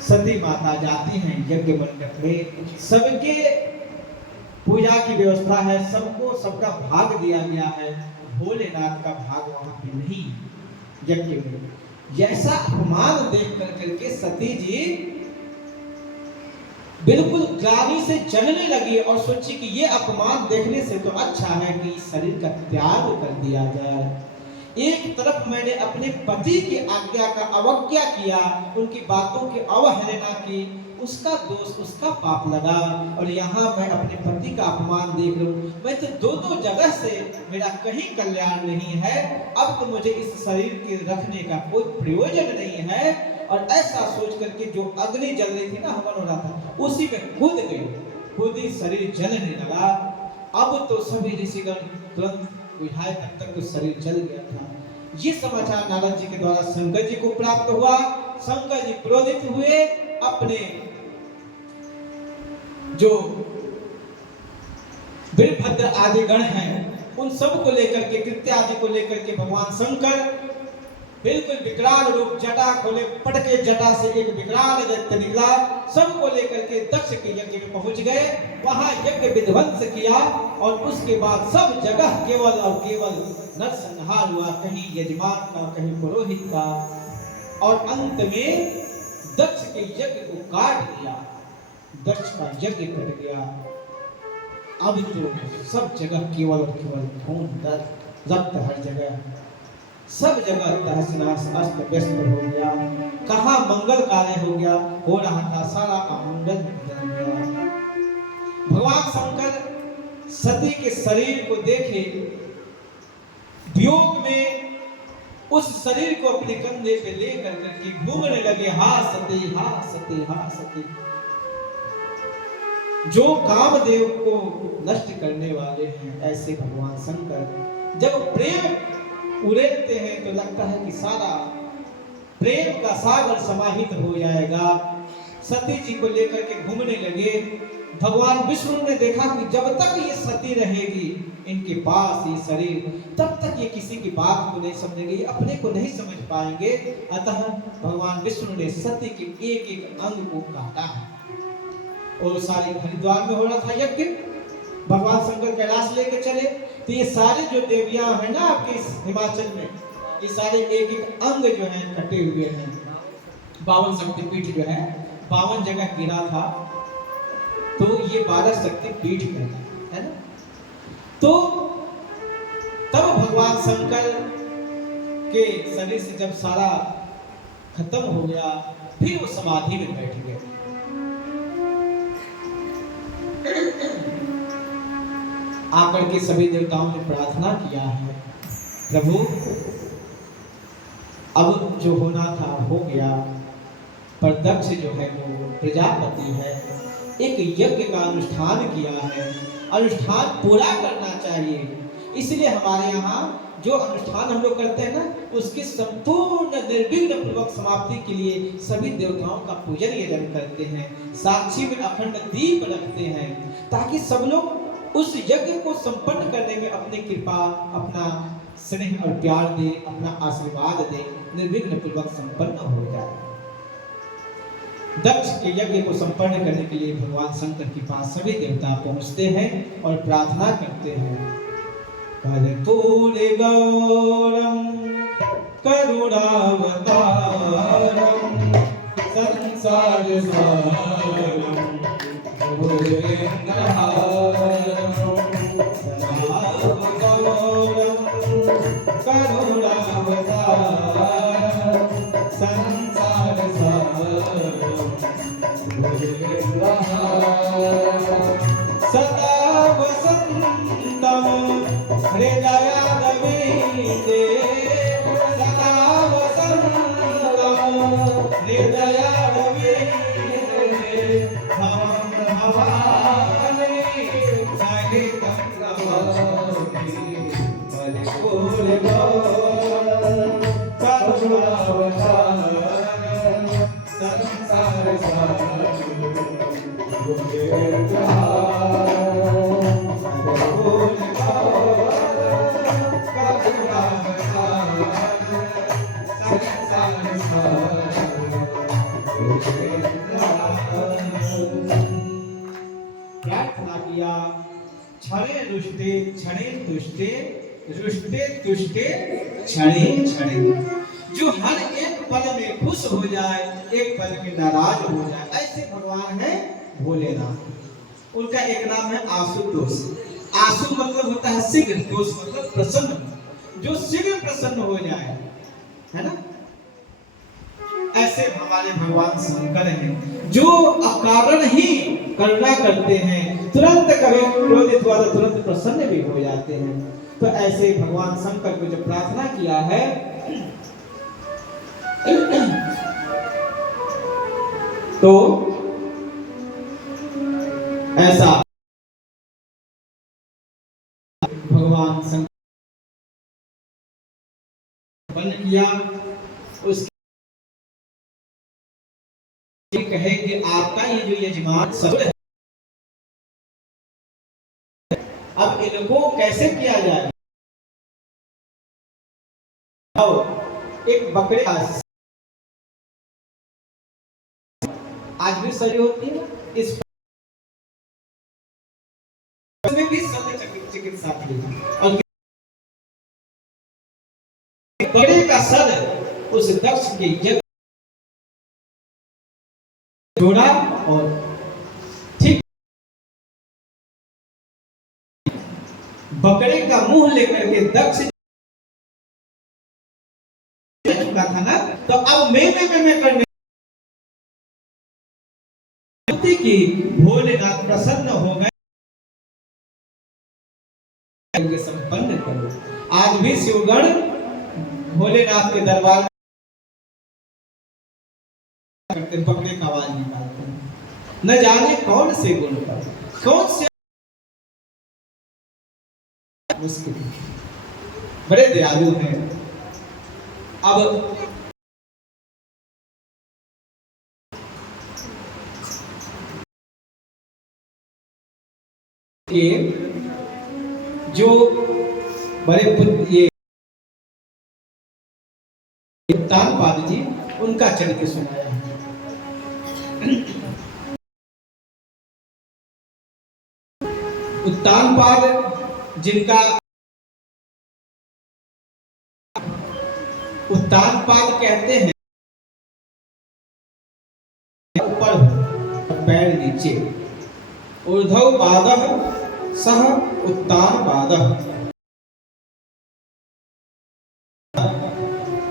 सती माता जाती हैं यज्ञ मंडप में, सबके पूजा की व्यवस्था है, सबको सबका भाग दिया गया है, भोलेनाथ का भाग वहां पे नहीं यज्ञ में। जैसा अपमान देख करके सती जी बिल्कुल ग्लानि से जलने लगी और सोची कि ये अपमान देखने से तो अच्छा है कि शरीर का त्याग कर दिया जाए। एक तरफ मैंने अपने पति की आज्ञा का अवज्ञा किया, उनकी बातों की अवहेलना की, उसका दोष उसका पाप लगा, और यहाँ मैं अपने पति का अपमान देख रहा हूँ। मैं तो दो जगह से मेरा कहीं कल्याण नहीं है, अब तो मुझे इस शरीर के रखने का कोई प्रयोजन नहीं है। और ऐसा सोच करके जो अग्नि जल रही थी ना, हवन हो रहा था, उसी में कूद गई, खुद ही शरीर जलने लगा। अब तो सभी ऋषिगण तुरंत बुझाए, तब तक तो शरीर जल गया था। ये समाचार नारद जी के द्वारा शंकर जी को प्राप्त हुआ। शंकर जी क्रोधित हुए, अपने जो वीरभद्र आदि गण हैं उन सब को लेकर के, कृत्य आदि को लेकर के भगवान शंकर बिल्कुल विकराल रूप, जटा खोले, पटके जटा से एक विकराल दैत्य निकला, सबको लेकर के दक्ष के यज्ञ में पहुंच गए, वहां यज्ञ विध्वंस किया, और उसके बाद सब जगह केवल और केवल नरसंहार हुआ, कहीं यजमान का, कहीं पुरोहित का, और अंत में दक्ष के यज्ञ को काट दिया, दक्ष का यज्ञ कट गया। अब तो सब जगह केवल और केवल खून, रक्त हर जगह, सब जगह तहस नहस अस्त व्यस्त हो गया। कहाँ मंगल कार्य हो रहा था, सारा अमंगल हो गया। भगवान शंकर सती के शरीर को देखे, वियोग में उस शरीर को अपने कंधे पे लेकर करके घूमने लगे, हा सती हा सती हा सती। जो कामदेव को नष्ट करने वाले हैं, ऐसे भगवान शंकर जब प्रेम उड़ेलते हैं तो लगता है कि सारा प्रेम का सागर समाहित हो जाएगा। सती जी को लेकर के घूमने लगे। भगवान विष्णु ने देखा कि जब तक ये सती रहेगी इनके पास ये शरीर, तब तक ये किसी की बात को नहीं समझेंगे, अपने को नहीं समझ पाएंगे। अतः भगवान विष्णु ने सती के एक एक अंग को काटा है। और सारे हरिद्वार में हो रहा था यज्ञ, भगवान शंकर कैलाश लेके चले, तो ये सारे जो देवियां हैं ना आपके इस हिमाचल में, ये सारे एक एक अंग जो है कटे हुए हैं। 52 शक्तिपीठ जो है 52 जगह गिरा था, तो ये 12 शक्तिपीठ है ना। तो तब भगवान शंकर के शरीर से जब सारा खत्म हो गया, फिर वो समाधि में बैठ गए। आकर के सभी देवताओं ने प्रार्थना किया है, प्रभु अब जो होना था हो गया, पर दक्ष जो है वो प्रजापति है, एक यज्ञ का अनुष्ठान किया है, अनुष्ठान पूरा करना चाहिए। इसलिए हमारे यहाँ जो अनुष्ठान हम लोग करते हैं ना, उसके संपूर्ण निर्विघ्न पूर्वक समाप्ति के लिए सभी देवताओं का पूजन यजन करते हैं, साक्षी में अखंड दीप रखते हैं, ताकि सब लोग उस यज्ञ को संपन्न करने में अपनी कृपा, अपना स्नेह और प्यार दे, अपना आशीर्वाद दे, निर्विघ्न पूर्वक संपन्न हो जाए। दक्ष के यज्ञ को संपन्न करने के लिए भगवान शंकर के पास सभी देवता पहुंचते हैं और प्रार्थना करते हैं। कर्पूर गौरम करुणावतारम संसार सारम सदा वसंतम हृदयारविंदे, सदा वसंतम हृदयारविंदे, भवानी सहितं नमामि कर्पूर गौरम करुणावतारम संसार सारम Thank you. प्रार्थना किया, क्षणे रुष्टे क्षणे तुष्टे रुष्टे तुष्टे क्षणे क्षणे, जो हर एक पल में खुश हो जाए, एक पल में नाराज हो जाए, ऐसे भगवान है भोलेनाथ। उनका एक नाम है आशुतोष। आशु मतलब होता है शीघ्र, दोष मतलब प्रसन्न, जो शीघ्र प्रसन्न हो जाए, है ना। ऐसे हमारे भगवान शंकर हैं, जो अकारण ही करुणा करते हैं, तुरंत कभी क्रोधित हुआ तो तुरंत प्रसन्न भी हो जाते हैं। तो ऐसे भगवान शंकर को जो प्रार्थना किया है, तो ऐसा भगवान शंकर किया। उसके कहे कि आपका ये जो यजमान सब है, अब इनको कैसे किया जाए। एक बकरे आज भी सही होती है, इस में भी चिकित्सा थी, और बकरे का सर उस दक्ष के यज्ञ जोड़ा और ठीक बकरे का मुंह लेकर के दक्ष चुका था ना, तो अब मैं करने कि भोलेनाथ प्रसन्न हो गए, संपन्न करो। आज भी शिवगण भोलेनाथ के दरबार करते, बकरे का आवाज निकालते हैं, न जाने कौन से गुण पर, कौन से मुश्किल, बड़े दयालु हैं। अब ये जो बड़े ये उत्तानपाद जी, उनका चरित्र सुनाया है। उत्तानपाद जिनका उत्तानपाद कहते हैं, ऊपर पैर नीचे, ऊर्ध्व पादः सह उत्तानपादः,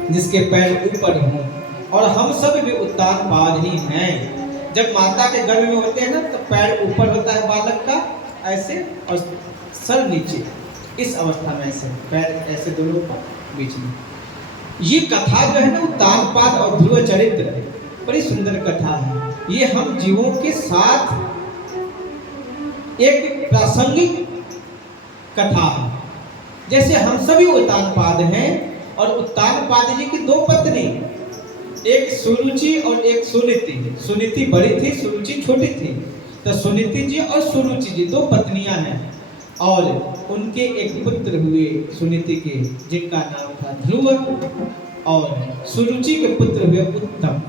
जिसके पैर ऊपर हों, और हम सब भी उत्तानपाद ही हैं। जब माता के गर्भ में होते हैं ना, तो पैर ऊपर होता है बालक का ऐसे, और सर नीचे, इस अवस्था में ऐसे पैर ऐसे दोनों बीच में। ये कथा जो है ना, उत्तानपाद और ध्रुव चरित्र, बड़ी सुंदर कथा है। ये हम जीवों के साथ एक प्रासंगिक कथा है। जैसे हम सभी उत्तानपाद हैं, और उत्तानपाद जी की दो पत्नी, एक सुरुचि और एक सुनीति। सुनीति बड़ी थी, सुरुचि छोटी थी। तो सुनीति जी और सुरुचि जी दो पत्नियां हैं, और उनके एक पुत्र हुए सुनीति के, जिनका नाम था ध्रुव, और सुरुचि के पुत्र हुए उत्तम।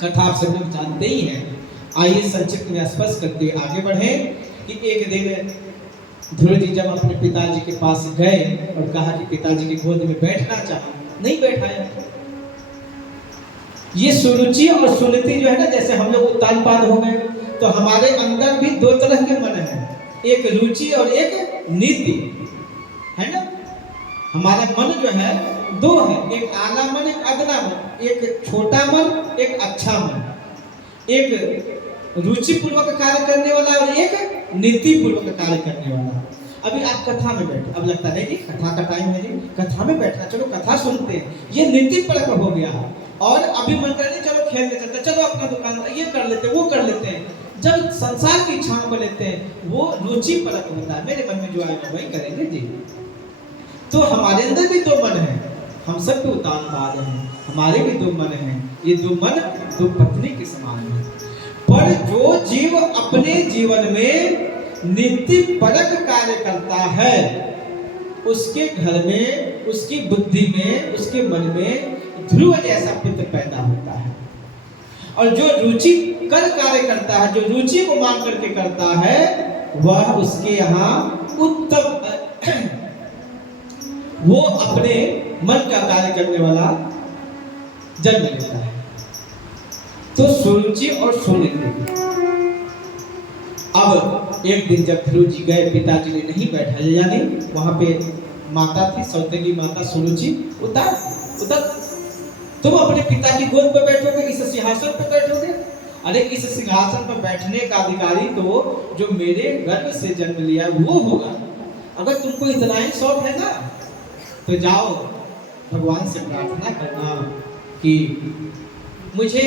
कथा आप सब लोग जानते ही हैं। आइए संक्षिप्त में स्पष्ट करते आगे बढ़े कि एक दिन ध्रुव जी जब अपने पिताजी के पास गए और कहा कि पिताजी की गोद में बैठना चाहा, नहीं बैठाया। ये सुरुचि और सुनीति जो है ना, जैसे हम लोग उत्तानपाद हो गए, तो हमारे अंदर भी दो तरह के मन हैं, एक रुचि और एक नीति, है ना। हमारा मन जो है दो है, एक आला मन, एक अदना मन, एक छोटा मन, एक अच्छा मन, एक रुचि पूर्वक कार्य करने वाला और एक नीति पूर्वक कार्य करने वाला। अभी आप कथा में बैठे, अब लगता है जी कथा का टाइम है जी, कथा में बैठना, चलो कथा सुनते हैं, ये नीति परक हो गया। और अभी मन कर नहीं, चलो खेलने चलते, चलो अपना दुकान ये कर लेते, वो कर लेते हैं। जब संसार की इच्छाओं को लेते हैं, वो रुचि परक होता है, मेरे मन में जो आएगा वही करेंगे जी। तो हमारे अंदर भी दो मन है, हम सब भी उत्तानपाद हैं, हमारे भी दो मन हैं। ये दो मन दो पत्नी के समान है। पर जो जीव अपने जीवन में नीति परक कार्य करता है, उसके घर में, उसकी बुद्धि में, उसके मन में ध्रुव जैसा पुत्र पैदा होता है। और जो रुचि कर कार्य करता है, जो रुचि को मान करके करता है, वह उसके यहाँ उत्तम वो अपने मन का कार्य करने वाला जन्म लेता है। तो सुरुचि और सुनीति। अब एक दिन जब ध्रुव जी गए, पिताजी ने नहीं बैठा, यानी वहां पे माता थी, सौतेली माता सुरुचि, उतर उतर, तुम अपने पिता की गोद पर बैठोगे, इस सिंहासन पर बैठोगे। अरे इस सिंहासन पर बैठने का अधिकारी तो जो मेरे गर्भ से जन्म लिया वो होगा। अगर तुमको इतना ही शौक है ना, तो जाओ भगवान से प्रार्थना करना कि मुझे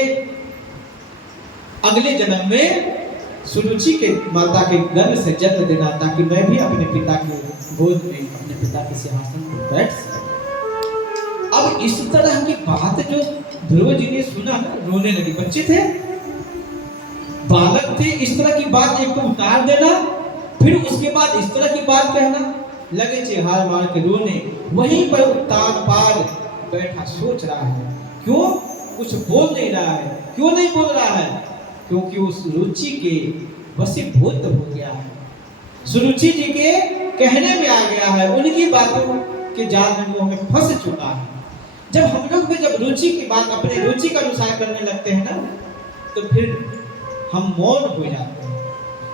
अगले जन्म में सुरुचि के माता के गर्भ से जन्म देना, ताकि मैं भी अपने पिता के गोद में, अपने पिता के सिंहासन पर बैठ सकूं। अब इस तरह की बात जो ध्रुव जी ने सुना ना, रोने लगे। बच्चे थे, बालक थे, इस तरह की बात एक तो उतार देना, फिर उसके बाद इस तरह की बात कहना, लगे चेहार मार के रोने। वहीं पर उत्तान पार बैठा सोच रहा है, क्यों कुछ बोल नहीं रहा है, क्यों नहीं बोल रहा है? क्योंकि उस रुचि के वशीभूत हो गया है, सुरुचि जी के कहने में आ गया है, उनकी बातों के जाल में फंस चुका है। जब हम लोग भी जब रुचि की बात अपने रुचि के अनुसार करने लगते हैं ना, तो फिर हम मौन हो जाते हैं।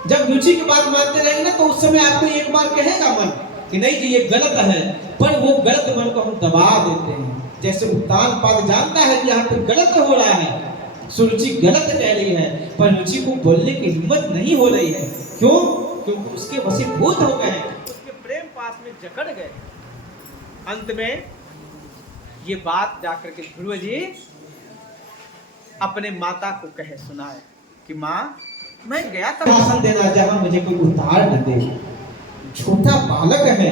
जब रुचि की बात मानते रहेंगे ना, तो उस समय आपको एक बार कहेगा मन कि नहीं जी ये गलत है, पर वो गलत मन को हम दबा देते हैं। जैसे उत्तान पाद जानता है कि यहाँ पे गलत हो रहा है, सुरुचि गलत कह रही है, पर रुचि को बोलने की हिम्मत नहीं हो रही है। क्यों? क्योंकि उसके वशीभूत हो गए, उसके प्रेम पास में जकड़ गए। अंत में ये बात जाकर के ध्रुव जी अपने माता को कहे सुनाए कि माँ, मैं गया था भाषण देना, जहां मुझे कोई उतार न दे। छोटा बालक है,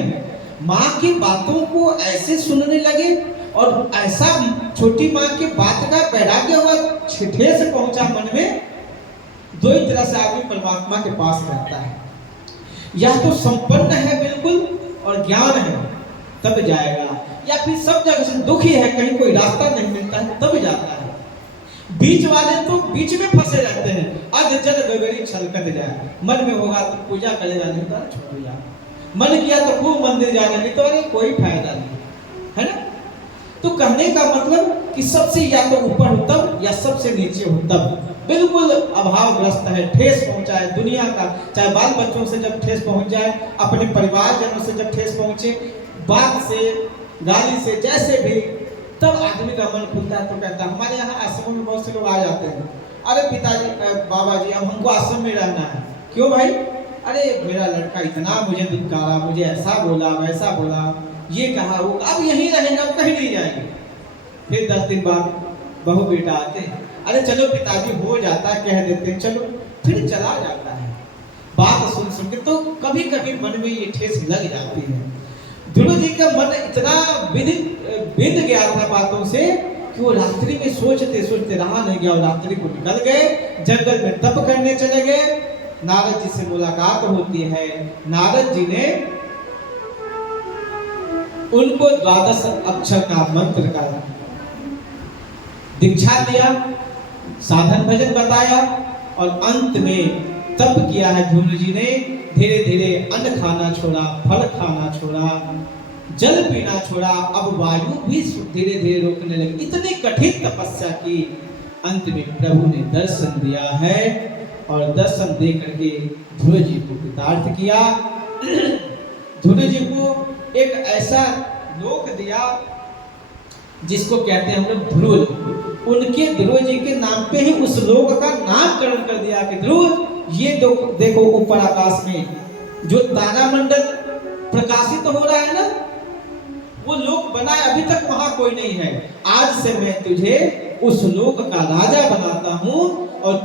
माँ की बातों को ऐसे सुनने लगे, और ऐसा छोटी माँ की बात का वैराग्य हुआ, ठेस पहुंचा मन में। दो ही तरह से आदमी परमात्मा के पास रहता है, या तो संपन्न है बिल्कुल और ज्ञान है तब जाएगा, या फिर सब जगह से दुखी है, कहीं कोई रास्ता नहीं मिलता है तब जाता है। बीच वाले तो बीच में फंसे रहते हैं, अध जल गगरी छलकत जाए। मन में होगा तो पूजा करेगा, नहीं तो छोड़ दिया। मन किया तो खूब मंदिर जाना, नहीं तो अरे कोई फायदा नहीं, है ना? तो कहने का मतलब कि सबसे या तो ऊपर हो तब, या सबसे नीचे हो तब। बिल्कुल अभावग्रस्त है, ठेस पहुंचा है दुनिया का, चाहे बाल बच्चों से जब ठेस पहुंच जाए, अपने परिवार जनों से जब ठेस पहुंचे, बात से, गाली से, जैसे भी, तब आदमी का मन खुलता है। तो कहता है, हमारे यहाँ आश्रम में बहुत से लोग आ जाते हैं, अरे पिताजी, बाबा जी, अब हमको आश्रम में रहना है। क्यों भाई? अरे मेरा लड़का इतना मुझे धिक्कारा, मुझे ऐसा बोला, वैसा बोला, ये कहा, वो, अब यहीं रहेंगे, अब कहीं नहीं जाएंगे। फिर 10 दिन बाद बहू बेटा आते हैं, अरे चलो पिताजी हो जाता है, कह देते हैं चलो, फिर चला जाता है। बात सुन सुन के तो कभी कभी मन में ये ठेस लग जाती है। ध्रुव जी का मन इतना बिंद गया था बातों से कि वो रात्रि में सोचते सोचते रहा नहीं गया, और रात्रि को निकल गए, जंगल में तप करने चले गए। नारद जी से मुलाकात होती है, नारद जी ने उनको 12 अक्षर का मंत्र का दीक्षा दिया, साधन भजन बताया, और अंत में तप किया है ध्रुव जी ने। धीरे धीरे अन्न खाना छोड़ा, फल खाना छोड़ा, जल पीना छोड़ा, अब वायु भी धीरे धीरे रोकने लगी। इतनी कठिन तपस्या की, अंत में प्रभु ने दर्शन दिया है, और दर्शन दे करके ध्रुव जी को कृतार्थ किया। ध्रुव जी को एक ऐसा लोक दिया जिसको कहते हैं हम लोग ध्रुव लोक। उनके ध्रुव जी के नाम पे ही उस लोक का नामकरण कर दिया कि ध्रुव, ये देखो ऊपर आकाश में जो तारामंडल प्रकाशित हो रहा है ना, वो लोक बना है, अभी तक वहां कोई नहीं है। आज से मैं तुझे उस लोक का राजा बनाता हूँ, और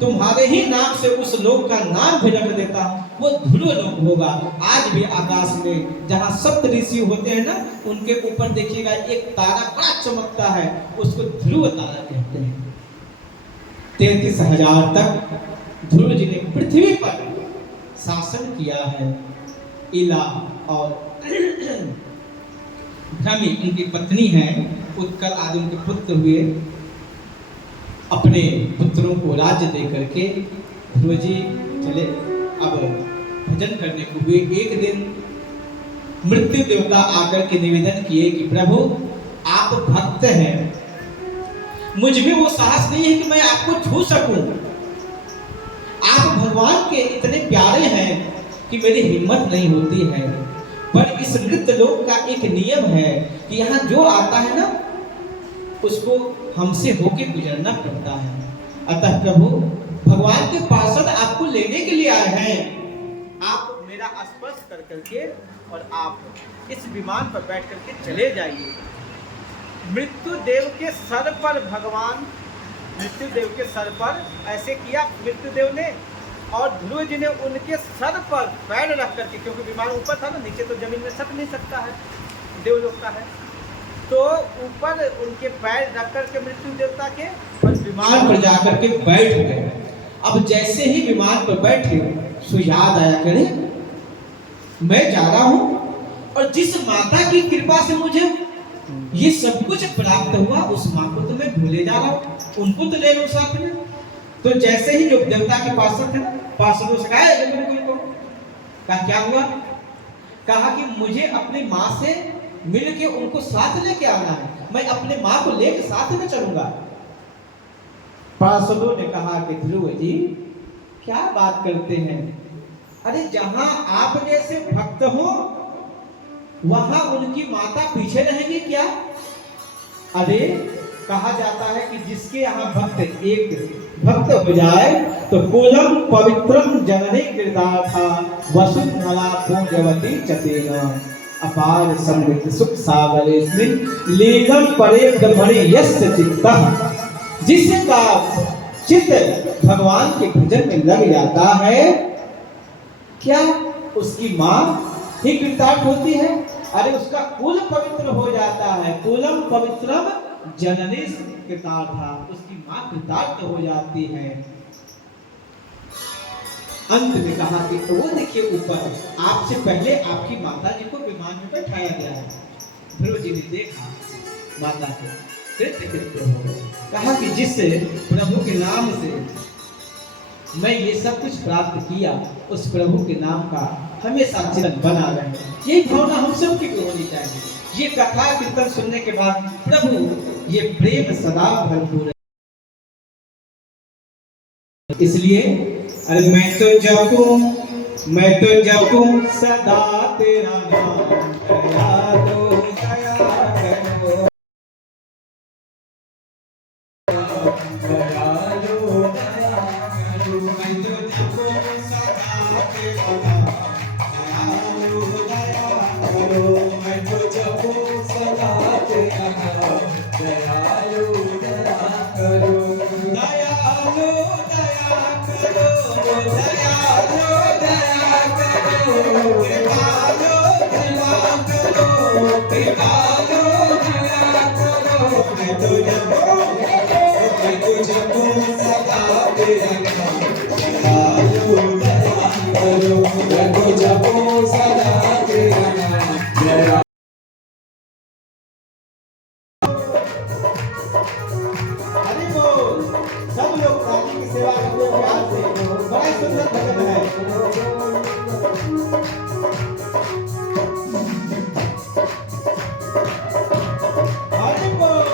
तुम्हारे ही नाम से उस लोक का नाम भी रख देता हूँ, वो ध्रुव लोक होगा। आज भी आकाश में जहाँ सप्त ऋषि होते हैं ना, उनके ऊपर देखिएगा एक तारा बड़ा चमकता है, उसको ध्रुव तारा कहते हैं। 33,000 तक ध्रुव जी ने पृथ्वी पर शासन किया है। इला और भ्रमि उनकी पत्नी है, उत्कल आदि उनके पुत्र हुए। अपने पुत्रों को राज्य दे करके ध्रुव जी चले अब भजन करने को हुए। एक दिन मृत्यु देवता आकर के निवेदन किए कि प्रभु आप भक्त हैं, मुझ में वो साहस नहीं है कि मैं आपको छू सकूं। आप भगवान के इतने प्यारे हैं कि मेरी हिम्मत नहीं होती है, पर इस मृत लोक का एक नियम है कि यहाँ जो आता है ना उसको हमसे होके गुजरना पड़ता है। अतः प्रभु भगवान के पार्षद आपको लेने के लिए आए हैं, आप मेरा स्पर्श कर करके और आप इस विमान पर बैठ करके चले जाइए। मृत्यु देव के सर पर भगवान मृत्यु देव के सर पर ऐसे किया मृत्यु देव ने, और ध्रुव जी ने उनके सर पर पैर रख करके, क्योंकि विमान ऊपर था ना, नीचे तो जमीन में सट नहीं सकता है, देवलोक का है, तो ऊपर उनके पैर रख करके मृत्यु देवता के और विमान पर जाकर के बैठ गए। अब जैसे ही विमान पर बैठे सो याद आया, करे मैं जा रहा हूं और जिस माता की कृपा से मुझे ये सब कुछ प्राप्त हुआ उस माँ को तो मैं भूले जा रहा हूँ, उनको तो ले लो साथ में। तो जैसे ही जो देवता के पार्षद थे, पार्षदों से कहा क्या हुआ? कहा कि मुझे अपनी माँ से मिल के उनको साथ लेके आना है, मैं अपने माँ को लेके साथ में चलूंगा। पार्षदों ने कहा कि ध्रुव जी क्या बात करते हैं, अरे जहां आप जैसे भक्त हो वहां उनकी माता पीछे रहेंगी क्या? अरे कहा जाता है कि जिसके यहाँ भक्त एक भक्त हो जाए तो कुलम पवित्रम जननी कृतार्था वसुंधरा पूज्यवती चतेना अपार समृद्ध सुख सागरेस्मिन् लीनम परे ब्रह्मणि यस्य चित्तः। जिसका चित्त भगवान के भजन में लग जाता है, क्या उसकी माँ ही कृतार्थ होती है? अरे उसका कुल पवित्र हो जाता है। कुलम पवित्रम जननी कृतार्था, उसकी माँ कृतार्थ हो जाती है। अंत में कहा कि तो वो देखिए ऊपर आपसे पहले आपकी माता जी को विमान में बैठाया गया है। ध्रुव जी ने देखा माता को, कृत्य हो गए। कहा कि जिससे प्रभु के नाम से मैं ये सब कुछ प्राप्त किया, उस प्रभु के नाम का हमेशा चिरंतन बना रहे। ये भावना हम सब की होनी चाहिए। ये कथा कीर्तन सुनने के बाद प्रभु ये प्रेम सदा भरपूर है। इसलिए अरे मैं तो जपूं सदा तेरा नाम, दयालो दया करो, दयालो दया करो। मैं तो जपूं सदा तेरा नाम, दयालो दया करो। मैं तो जपूं सदा तेरा नाम, दयालो दया करो। दयालो दया करो, दयालो दया करो, कृपालो दया करो, कृपालो दया करो। मैं तो जपूं सदा तेरा नाम, दयालो दया करो। मैं तो जपूं सदा तेरा नाम, दया। हरि बोल। सब लोग काली की सेवा करते हुए प्यार से, बड़ा ही सुंदर भजन है। हरि बोल।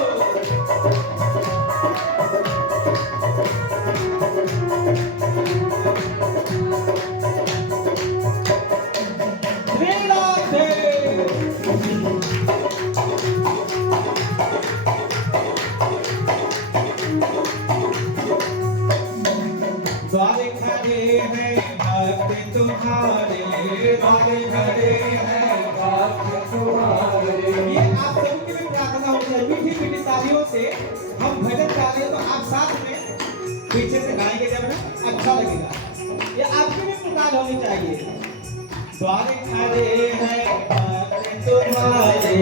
द्वारे खड़े हैं भक्त तुम्हारे, द्वारे खड़े हैं भक्त तुम्हारे। ये आप सबकी भी प्रार्थना हो जाए, मीठी मीठी तालियों से हम भजन गा रहे हैं तो आप साथ में पीछे से गाएंगे जब ना अच्छा लगेगा। ये आपकी भी पुकार होनी चाहिए। द्वारे खड़े हैं भक्त तुम्हारे,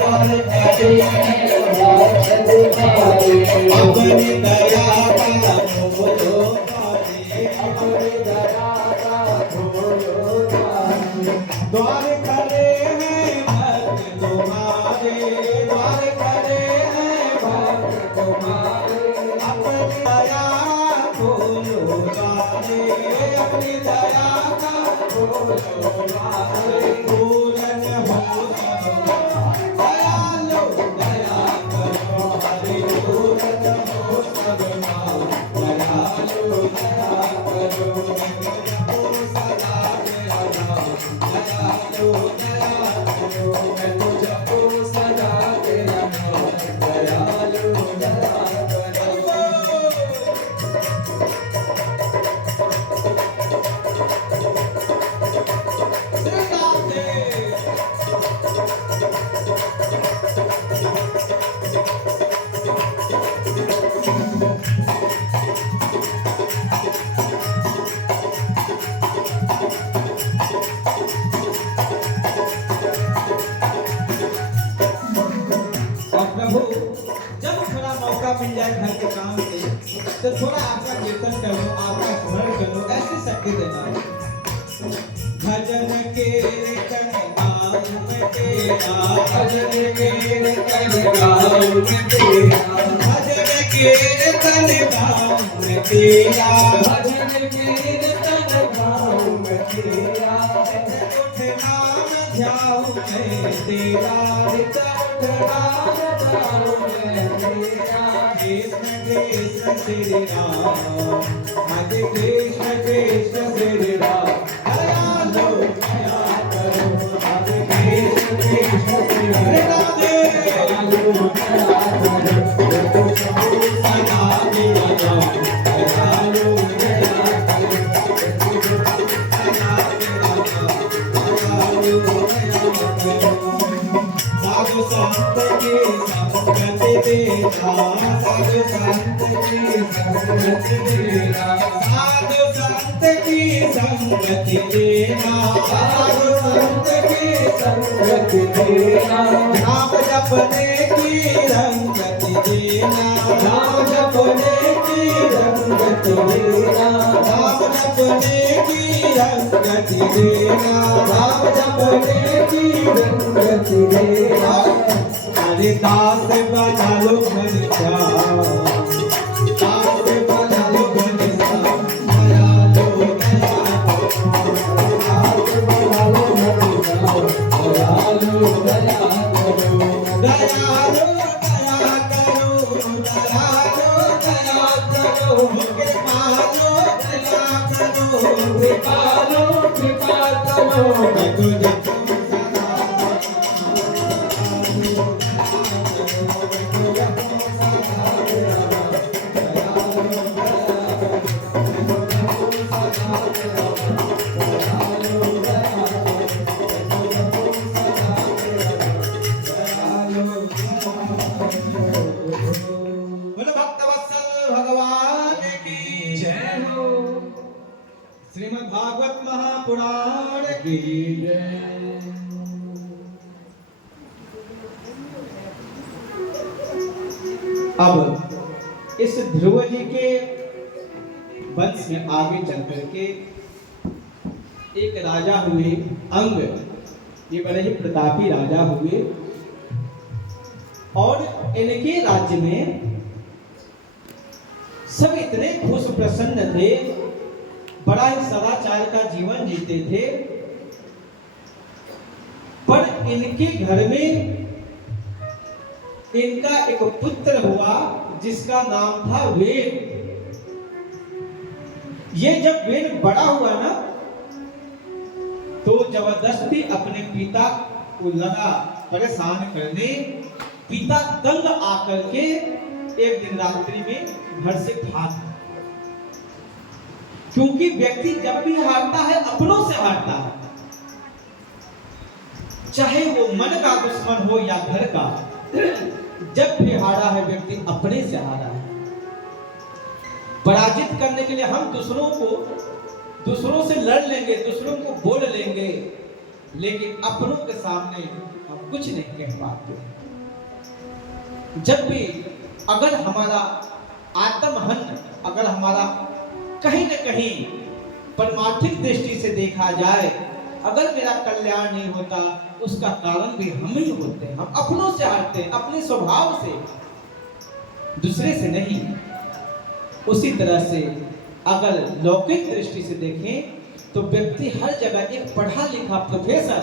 द्वारे खड़े हैं भक्त तुम्हारे, अपनी दया का बोलो, अपनी दया का बोलो। द्वारे खड़े हैं भक्त तुम्हारे, द्वारे खड़े हैं भक्त तुम्हारे, अपनी दया खोलो द्वारे, अपनी दया का खोलो द्वारे, पूरन हो सब दयालो दया करो हरे, पूरन हो सब दयालो दया करो, जपो सदा तेरा नाम दयालो दया करो, मैं तो जपो सदा तेरा नाम दयालो दया करो। और प्रभु जब थोड़ा मौका मिल जाए घर के काम से तो थोड़ा आपका कीर्तन कर लो, आपका स्मरण कर लो, ऐसी शक्ति देना। भजन के नाम में तेरा, भजन के नाम में तेरा, भजन के नाम में तेरा, भजन के नाम में तेरा, उठ नाम ध्याओ मैं तेरा, नाम ध्याओ मैं तेरा, कृष्ण कृष्ण श्री राम, हरे कृष्ण कृष्ण श्री राम, दयालो दया करो, हरे कृष्ण कृष्ण श्री राम, दयालो दया करो, सदा तेरा नाम, दयालो दया करो, सदा तेरा नाम, दयालो दया करो। साधु संत की संगति देना, साधु संत की संगति देना, साधु संत की संगति देना, साधु संत की संगति देना, नाम जपने की रंगति देना, नाम जपने की रंगति देना, नाम जपने की रंगति देना, नाम जपने की रंगति देना, हरे दास बना लो घनश्याम, दास बना लो घनश्याम, दयालो दया करो, दास बना लो घनश्याम, दयालो दया करो, दयालो दया करो, दयालो दया करो, कृपालो दया करो, कृपालो कृपा करो, मैं तुझे श्रीमद् भागवत महापुराण की जय। अब इस ध्रुव जी के वंश में आगे चल करके एक राजा हुए अंग, ये बड़े ही प्रतापी राजा हुए और इनके राज्य में सब इतने खुश प्रसन्न थे, बड़ा ही सदाचार का जीवन जीते थे। पर इनके घर में इनका एक पुत्र हुआ जिसका नाम था वेद। ये जब वेद बड़ा हुआ ना तो जबरदस्ती अपने पिता को लगा परेशान करने। पिता तंग आकर के एक दिन रात्रि में घर से भाग, क्योंकि व्यक्ति जब भी हारता है अपनों से हारता है, चाहे वो मन का दुश्मन हो या घर का। जब भी हारा है व्यक्ति अपने से हारा है। पराजित करने के लिए हम दूसरों से लड़ लेंगे, दूसरों को बोल लेंगे, लेकिन अपनों के सामने हम कुछ नहीं कह पाते। जब भी अगर हमारा आत्महन, अगर हमारा कहीं न कहीं परमार्थिक दृष्टि से देखा जाए, अगर मेरा कल्याण नहीं होता उसका कारण भी हम ही होते हैं। हम अपनों से हारते हैं, अपने स्वभाव से, दूसरे से नहीं। उसी तरह से अगर लौकिक दृष्टि से देखें तो व्यक्ति हर जगह एक पढ़ा लिखा प्रोफेसर,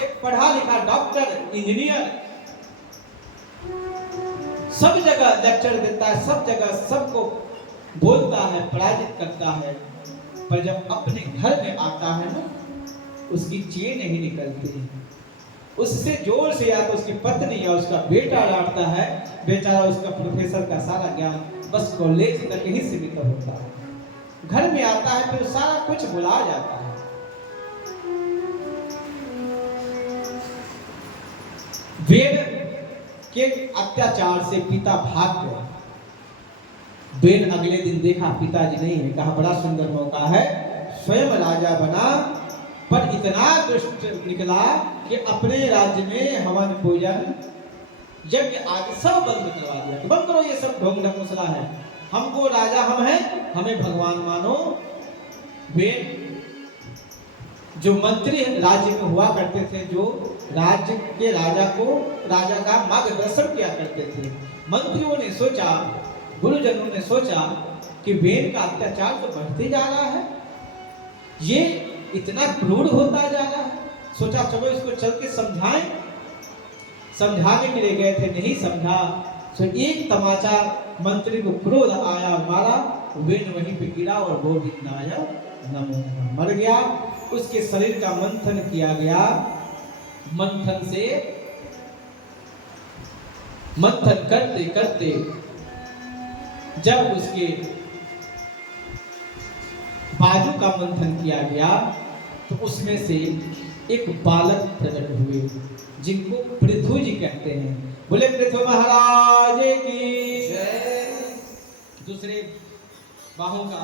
एक पढ़ा लिखा डॉक्टर, इंजीनियर, सब जगह लेक्चर देता है, सब जगह सबको बोलता है, पराजित करता है, पर जब अपने घर में आता है ना, उसकी चेन नहीं निकलती। उससे जोर से या तो उसकी पत्नी या उसका बेटा डांटता है, बेचारा उसका प्रोफेसर का सारा ज्ञान बस कॉलेज तक ही सीमित होता है। घर में आता है फिर सारा कुछ भुला जाता है। वेद के अत्याचार से पिता भाग गया। बेन अगले दिन देखा पिताजी नहीं है, कहा बड़ा सुंदर मौका है, स्वयं राजा बना, पर इतना दुष्ट निकला कि अपने राज्य में हवन पूजन यज्ञ आदि सब बंद करवा दिया। तो बंद करो, ये सब ढोंग ढकोसला है, हमको राजा हम हैं, हमें भगवान मानो। वे जो मंत्री राज्य में हुआ करते थे, जो राज्य के राजा को, राजा का मार्गदर्शन किया करते थे, मंत्रियों ने सोचा, गुरुजनों ने सोचा कि वेद का अत्याचार तो बढ़ते जा रहा है, ये इतना क्रूर होता जा रहा है। सोचा चलो इसको चल के समझाएं। समझाने के लिए गए थे, नहीं समझा। तो एक तमाचा मंत्री को क्रोध आया और मारा, वेद वहीं पे गिरा और वो भी मर गया। उसके शरीर का मंथन किया गया। मंथन से मंथन करते करते जब उसके बाजू का मंथन किया गया तो उसमें से एक बालक प्रकट हुए, जिनको पृथु जी कहते हैं। बोले पृथु महाराज की जय। दूसरे बाहों का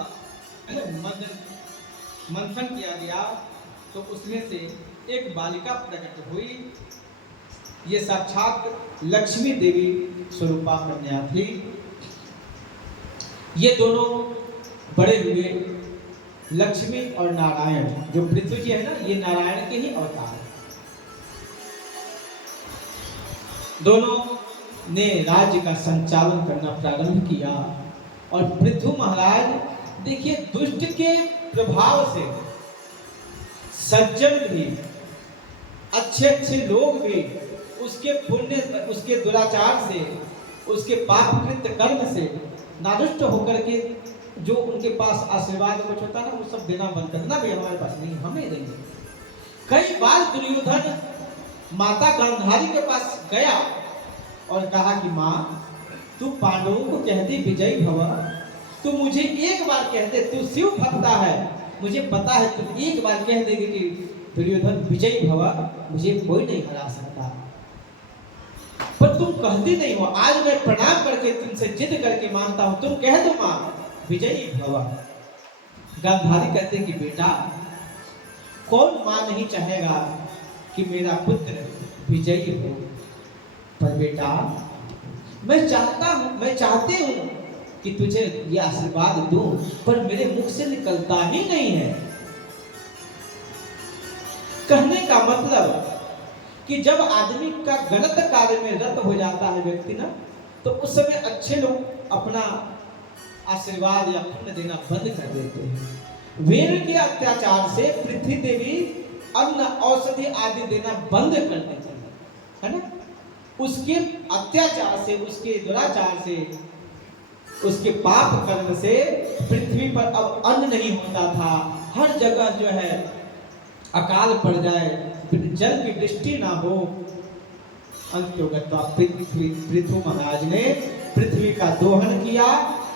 मंथन किया गया तो उसमें से एक बालिका प्रकट हुई। ये साक्षात लक्ष्मी देवी स्वरूपा कन्या थी। ये दोनों बड़े हुए लक्ष्मी और नारायण। जो पृथ्वी जी है ना, ये नारायण के ही अवतार है। दोनों ने राज्य का संचालन करना प्रारंभ किया और पृथु महाराज देखिए, दुष्ट के प्रभाव से सज्जन भी, अच्छे अच्छे लोग भी उसके पुण्य, उसके दुराचार से, उसके पापकृत कर्म से नारुष्ट होकर के जो उनके पास आशीर्वाद कुछ होता है ना, वो सब देना बंद करना। भी हमारे पास नहीं, हमें देंगे। कई बार दुर्योधन माता गांधारी के पास गया और कहा कि माँ, तू पांडवों को कह दे विजयी भव, तू मुझे एक बार कह दे, तू शिव भक्ता है, मुझे पता है तू एक बार कह देगी कि दुर्योधन विजयी भव, मुझे कोई नहीं हरा सकता, पर तुम कहती नहीं हो। आज मैं प्रणाम करके तुमसे जिद करके मानता हूं, तुम कह दो मां विजयी भव। गांधारी कहते कि बेटा, कौन मां नहीं चाहेगा कि मेरा पुत्र विजयी हो, पर बेटा मैं चाहती हूं कि तुझे ये आशीर्वाद दूं, पर मेरे मुख से निकलता ही नहीं है। कहने का मतलब कि जब आदमी का गलत कार्य में रत हो जाता है व्यक्ति ना, तो उस समय अच्छे लोग अपना आशीर्वाद या पुण्य देना बंद कर देते हैं। वेद के अत्याचार से पृथ्वी देवी अन्न औषधि आदि देना बंद कर देती है ना। उसके अत्याचार से, उसके दुराचार से, उसके पाप कर्म से पृथ्वी पर अब अन्न नहीं होता था। हर जगह जो है अकाल पड़ जाए, जल की दृष्टि ना हो। अंततः पृथु महाराज ने पृथ्वी का दोहन किया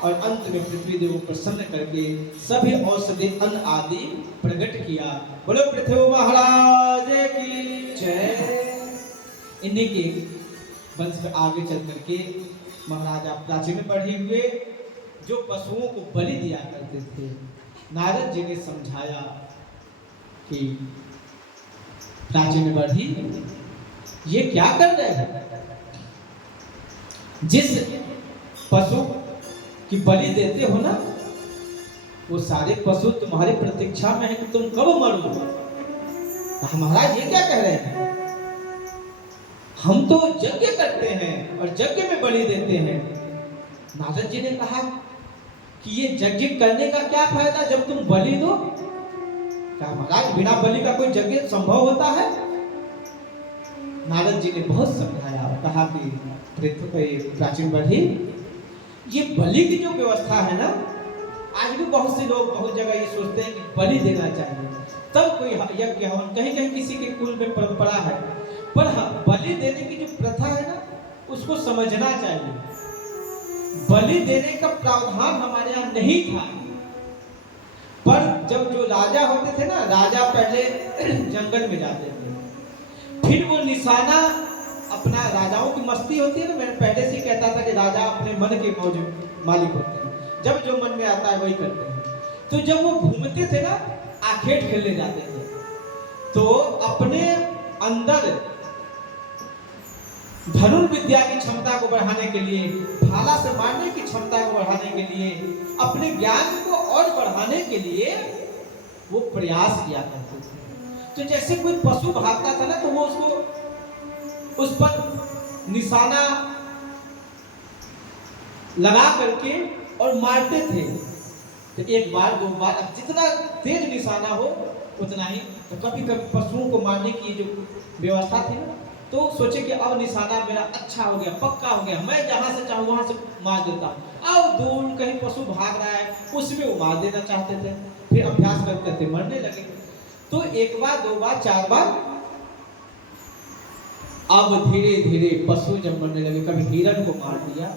और अंत में पृथ्वी देव को प्रसन्न करके सभी औषधि अन्न आदि प्रकट किया। बोलो पृथ्वी महाराज की जय। इन्हीं के वंश में आगे चल करके महाराजा प्राचीन में बढ़े हुए जो पशुओं को बलि दिया करते थे, नारद जी ने समझाया कि प्राचीन बढ़ी ये क्या कर रहे हैं। जिस पशु की बलि देते हो ना, वो सारे पशु तुम्हारी प्रतीक्षा में है कि तुम कब मरो। महाराज ये क्या कह रहे हैं, हम तो यज्ञ करते हैं और यज्ञ में बलि देते हैं। नारद जी ने कहा कि ये यज्ञ करने का क्या फायदा जब तुम बलि दो? क्या महाराज बिना बलि का कोई यज्ञ संभव होता है? नारद जी ने बहुत समझाया और कहा कि प्राचीन बलि, ये बलि की जो व्यवस्था है ना, आज भी बहुत से लोग बहुत जगह ये सोचते हैं कि बलि देना चाहिए तब कोई यज्ञ हवन, कहीं कहीं किसी के कुल में परंपरा है, पर हाँ बलि देने की जो प्रथा है ना उसको समझना चाहिए। बलि देने का प्रावधान हमारे यहाँ नहीं था, पर जब जो राजा होते थे ना, राजा पहले जंगल में जाते थे, फिर वो निशाना अपना, राजाओं की मस्ती होती है ना, मैं पहले से कहता था कि राजा अपने मन के मौजूद मालिक होते हैं, जब जो मन में आता है वही करते हैं। तो जब वो घूमते थे ना, आखेट खेलने जाते थे, तो अपने अंदर धनुर्विद्या की क्षमता को बढ़ाने के लिए, भाला से मारने की क्षमता को बढ़ाने के लिए, अपने ज्ञान को और बढ़ाने के लिए वो प्रयास किया करते थे। तो जैसे कोई पशु भागता था ना, तो वो उसको उस पर निशाना लगा करके और मारते थे। तो एक बार दो बार, अब जितना तेज निशाना हो उतना ही। तो कभी कभी पशुओं को मारने की जो व्यवस्था थी ना, तो सोचे कि अब निशाना मेरा अच्छा हो गया, पक्का हो गया, मैं जहां से चाहूँ वहां से मार देता हूँ। अब दूर कहीं पशु भाग रहा है, उसमें वो मार देना चाहते थे। फिर अभ्यास करते मरने लगे। तो एक बार दो बार चार बार, अब धीरे धीरे पशु जब मरने लगे, कभी हिरण को मार दिया,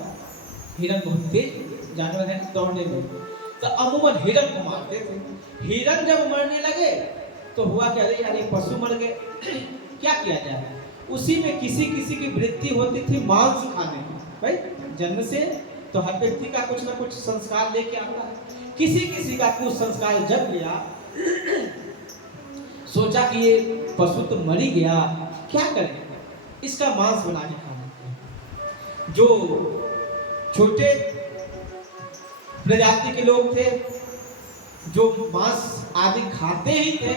हिरण बहुत तेज जानवर है दौड़ने में, तो अमूमन हिरण को मारते थे। हिरण जब मरने लगे तो हुआ क्या, अरे यार ये पशु मर गए, क्या किया जाए? उसी में किसी किसी की वृत्ति होती थी मांस खाने की। भाई जन्म से तो हर व्यक्ति का कुछ ना कुछ संस्कार लेके आता है, किसी किसी का कुछ संस्कार जग गया, सोचा कि ये पशु तो मर ही गया, क्या करें, इसका मांस बना के खाना। जो छोटे प्रजाति के लोग थे, जो मांस आदि खाते ही थे,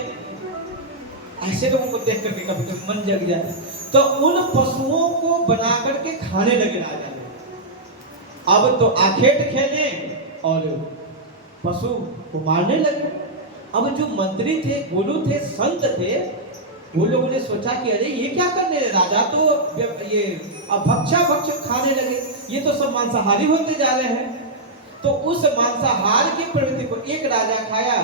ऐसे लोगों को देख करके कभी कभी मन जग जाए, तो उन पशुओं को बना करके खाने लगे राजा। अब तो आखेट खेले और पशु को मारने लगे। अब जो मंत्री थे, गुरु थे, संत थे, वो लोगों ने सोचा कि अरे ये क्या करने लगे, राजा तो ये भक्ष खाने लगे, ये तो सब मांसाहारी होते जा रहे हैं। तो उस मांसाहार की प्रवृत्ति को एक राजा खाया,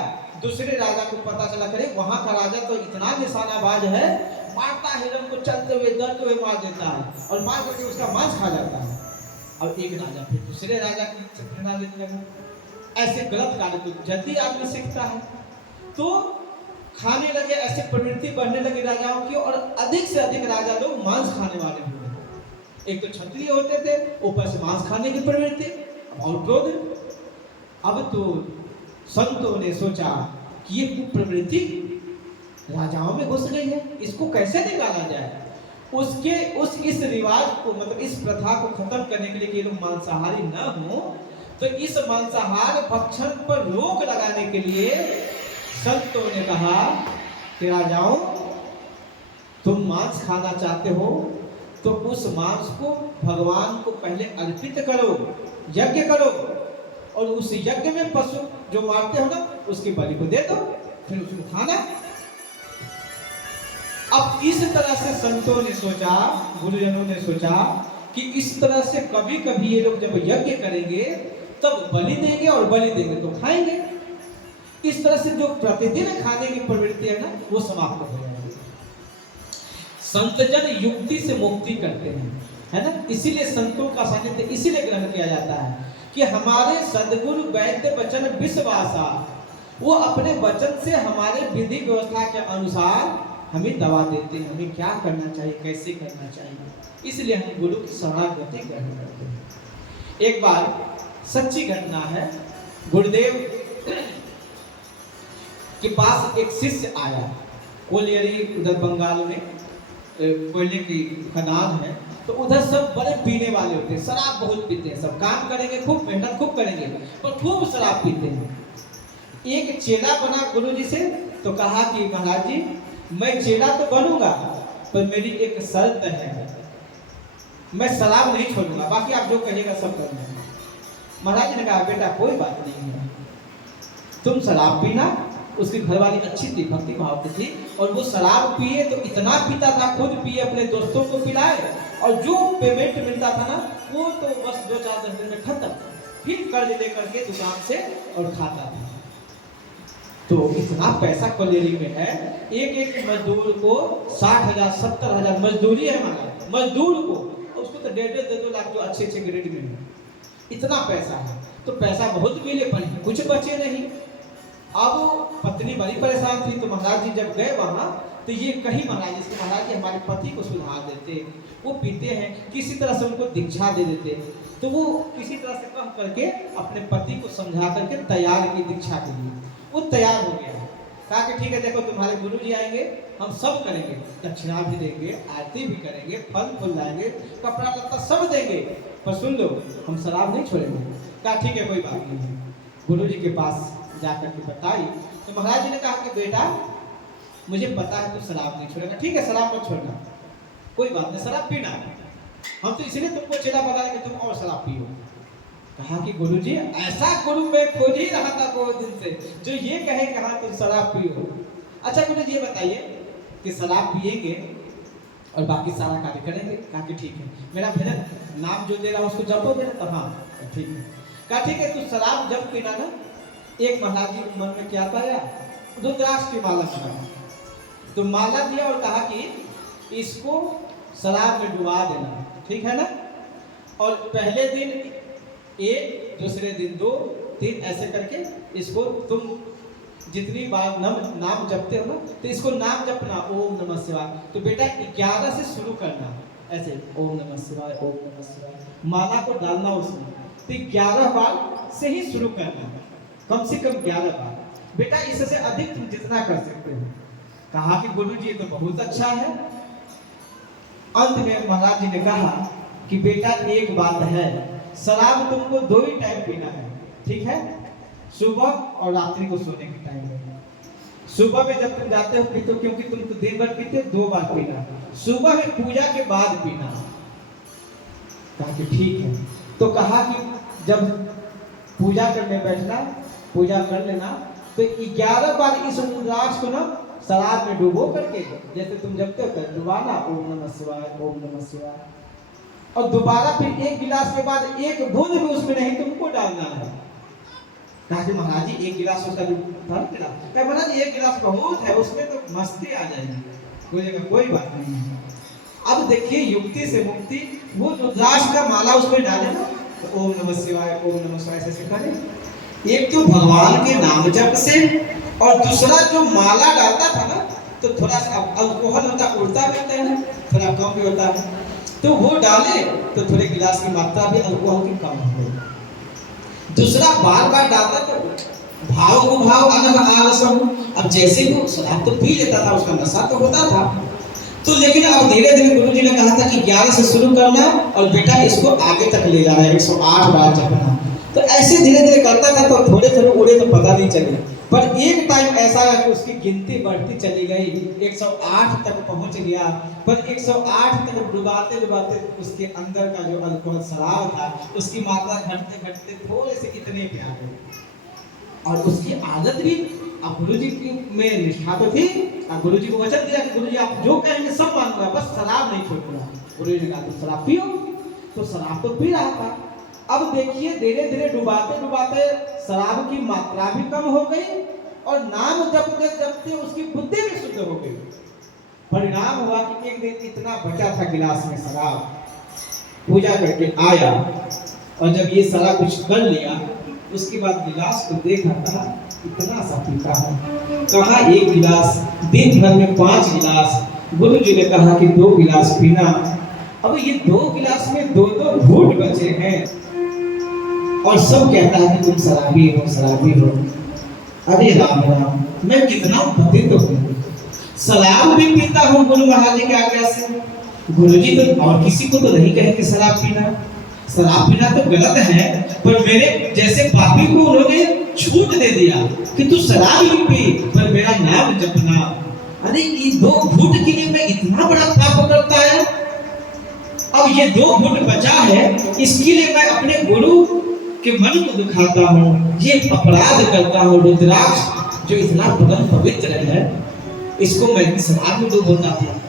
दूसरे राजा को पता चला, करे वहां का राजा तो इतना निशानाबाज है, मारता हिरण को चलते हुए दौड़ते हुए मार देता है और मार करके उसका मांस खा जाता है। अब एक राजा फिर दूसरे राजा की प्रेरणा लेने लगा। ऐसे गलत कार्य तो जल्दी आदमी सीखता है, तो खाने लगे, ऐसे प्रवृत्ति बढ़ने लगी राजाओं की, और अधिक से अधिक राजा लोग मांस खाने वाले हुए। एक तो क्षत्रिय होते थे, ऊपर से मांस खाने की प्रवृत्ति और क्रोध। अब तो संतों ने सोचा कि ये कुप्रवृत्ति राजाओं में घुस गई है, इसको कैसे निकाला जाए। इस रिवाज को, मतलब इस प्रथा को खत्म करने के लिए कि लोग मांसाहारी न हो, तो इस मांसाहार भक्षण पर रोक लगाने के लिए संतों ने कहा कि राजाओं, तुम मांस खाना चाहते हो तो उस मांस को भगवान को पहले अर्पित करो, यज्ञ करो, और उस यज्ञ में पशु जो मारते हो ना, उसकी बलि को दे दो, फिर उसको खाना। अब इस तरह से संतों ने सोचा, गुरुजनों ने सोचा कि इस तरह से कभी कभी ये लोग जब यज्ञ करेंगे तब बलि देंगे, और बलि देंगे तो खाएंगे। इस तरह से जो प्रतिदिन खाने की प्रवृत्ति है ना, वो समाप्त हो जाएगी। संतजन युक्ति से मुक्ति करते हैं, है ना। इसीलिए संतों का सानिध्य इसीलिए ग्रहण किया जाता है कि हमारे सद्गुरु वैद्य वचन विश्वासा, वो अपने वचन से हमारे विधि व्यवस्था के अनुसार हमें दवा देते हैं, हमें क्या करना चाहिए, कैसे करना चाहिए। इसलिए हम गुरु की शरणागति ग्रहण करते हैं। एक बार सच्ची घटना है, गुरुदेव के पास एक शिष्य आया, कोलियरी उधर बंगाल में कोयले की खदान है, तो उधर सब बड़े पीने वाले होते हैं, शराब बहुत पीते हैं, सब काम करेंगे, खूब मेहनत खूब करेंगे, पर खूब शराब पीते हैं। एक चेला बना गुरु जी से, तो कहा कि महाराज जी, मैं चेला तो बनूंगा, पर मेरी एक शर्त है, मैं शराब नहीं छोड़ूंगा, बाकी आप जो कहिएगा सब करना है। महाराज ने कहा बेटा कोई बात नहीं है, तुम शराब पीना। उसकी घरवाली अच्छी थी, भक्ति भाव की थी, और वो शराब पिए तो इतना पीता था, खुद पिए अपने दोस्तों को पिलाए, और जो पेमेंट मिलता था ना वो तो बस 2-4 दिन में खत्म, फिर कर्ज लेकर के दुकान से और खाता था। तो इतना पैसा कलेरी में है, एक मजदूर को 60,000 70,000 मजदूरी है हमारा, मजदूर को उसको तो 1.5-2 लाख जो अच्छे ग्रेड में है, इतना पैसा है। तो पैसा बहुत मिले पर कुछ बचे नहीं। अब पत्नी बड़ी परेशान थी, तो महाराज जी जब गए वहां तो ये कही महाराज जी से, महाराज जी हमारे पति को सुधार देते, वो पीते हैं, किसी तरह से उनको दीक्षा दे देते। तो वो किसी तरह से कह करके अपने पति को समझा करके तैयार की दीक्षा के लिए। वो तैयार हो गया, कहा कि ठीक है देखो तुम्हारे गुरु जी आएंगे, हम सब करेंगे, दक्षिणा भी देंगे, आरती भी करेंगे, फल फूल लाएंगे, कपड़ा लत्ता सब देंगे, पर सुन लो हम शराब नहीं छोड़ेंगे। कहा ठीक है कोई बात नहीं। गुरु जी के पास जाकर के बताई तो महाराज जी ने कहा कि बेटा मुझे पता है तू शराब नहीं छोड़ेगा, ठीक है शराब मत छोड़ना, कोई बात नहीं, शराब पीना, हम तो इसलिए तुमको चेला बना कि तुम और शराब पियो। कहा कि गुरुजी ऐसा गुरु मैं खोज ही रहा था बहुत दिन से, जो ये कहे कि हाँ तुम शराब पियो। अच्छा गुरुजी ये बताइए कि शराब पिएंगे और बाकी सारा कार्य करेंगे? कहा कि ठीक है, मेरा भजन नाम जो दे रहा हूँ उसको जपोगे ना? तो हाँ ठीक है। कहा ठीक है, तू शराब जब पीना ना, एक महाराज जी मन में क्या पाया, रुद्राक्ष की माला बना, तो माला दिया और कहा कि इसको शराब में डुबा देना, ठीक है ना? और पहले दिन 1, दूसरे दिन 2, 3 ऐसे करके इसको तुम जितनी बार नाम जपते हो ना, तो इसको नाम जपना ओम नमः शिवाय। तो बेटा 11 से शुरू करना, ऐसे ओम नमः शिवाय, ओम नमः शिवाय, माला को डालना उसमें, तो 11 बार से ही शुरू करना, कम से कम 11 बार। बेटा इससे अधिक तुम जितना कर सकते हो। कहा कि गुरु जी तो बहुत अच्छा है। अंत में महाराज जी ने कहा कि बेटा एक बात है, शराब तुमको 2 ही टाइम पीना है, ठीक है? सुबह और रात्रि को सोने के टाइम में। सुबह में जब तुम जाते हो पीते हो, क्योंकि तुम तो दिन भर पीते हो, 2 बार पीना, सुबह में पूजा के बाद पीना। कहा कि ठीक है। तो कहा कि जब पूजा करने बैठना, पूजा कर लेना, तो 11 बार इस रुद्राक्ष को ना शराब में डुबो करके, जैसे तुम जपते हो डुबाना, ओम नमः शिवाय, ओम नमः शिवाय, और दोबारा फिर 1 गिलास के बाद 1 बूंद भी उसमें नहीं तुमको डालना है। कहा कि महाराज जी 1 गिलास उसका भर देना? क्या महाराज 1 गिलास बहुत है, उसमें तो मस्ती आ जाएगी। कोई बात नहीं है। अब देखिए युक्ति से मुक्ति, वो रुद्राक्ष का माला उसमें डाले ना, तो ओम नमः शिवाय, ओम नमः शिवाय ऐसे करें। एक तो भगवान के नाम जप से, और दूसरा जो माला डालता था ना, तो थोड़ा सा अल्कोहल होता, उड़ता रहता है, थोड़ा कम भी होता है, तो वो डाले तो थोड़े गिलास की मात्रा भी अल्कोहल की कम हो गई। दूसरा बार डालता तो भाव को भाव अलग आलसम, अब जैसे वो शराब तो पी लेता था, उसका नशा तो होता था, तो लेकिन अब धीरे धीरे गुरु जी ने कहा था कि 11 से शुरू करना, और बेटा इसको आगे तक ले जाना है, 108 बार जपना। तो ऐसे धीरे धीरे करता था, तो थोड़े थोड़े उड़े तो पता नहीं चले, पर एक टाइम ऐसा है कि उसकी गिनती बढ़ती चली गई, 108 तक पहुंच गया। पर 108 तक डुबाते डुबाते उसके अंदर का जो अल्कोहल शराब था, उसकी मात्रा घटते घटते थोड़े से इतने पे आ गई, और उसकी आदत भी, अब गुरु जी में निष्ठा तो थी, अब गुरु जी को वचन दिया कि गुरु जी आप जो कहेंगे सब मानूंगा, बस शराब नहीं छोड़ूंगा। गुरु जी ने कहा तो शराब पियो, तो शराब तो पी रहा था। अब देखिए धीरे धीरे डुबाते डुबाते शराब की मात्रा भी कम हो गई, और नाम जपते जपते उसकी बुद्धि भी शुद्ध हो गई। परिणाम हुआ कि एक दिन इतना बचा था गिलास में शराब, पूजा करके आया, और जब ये सारा कुछ कर लिया, उसके बाद गिलास को देखा, था इतना सा पीता है, कहा 1 गिलास, दिन भर में 5 गिलास। गुरु जी ने कहा कि 2 गिलास पीना। अब ये 2 गिलास में 2-2 घूंट बचे हैं, और सब कहता है कि तुम शराबी हो, शराबी हो। अरे राम राम, मैं कितना पतित हूँ, शराब भी पीता हूँ गुरु महाराज जी के आज्ञा से। गुरु जी तो और किसी को तो नहीं कहे कि शराब पीना, शराब पीना तो गलत है, पर मेरे जैसे पापी को उन्होंने छूट दे दिया कि तू शराब ही पी, पर मेरा नाम जपना। अरे ये 2 घूंट के लिए मैं इतना बड़ा पाप करता है। अब ये 2 घूंट बचा है, इसके लिए मैं अपने गुरु कि मन को दुखाता हूँ, ये अपराध करता हूँ। रुद्राक्ष जो इतना परम पवित्र है, इसको मैं शराब में डूबोता हूँ।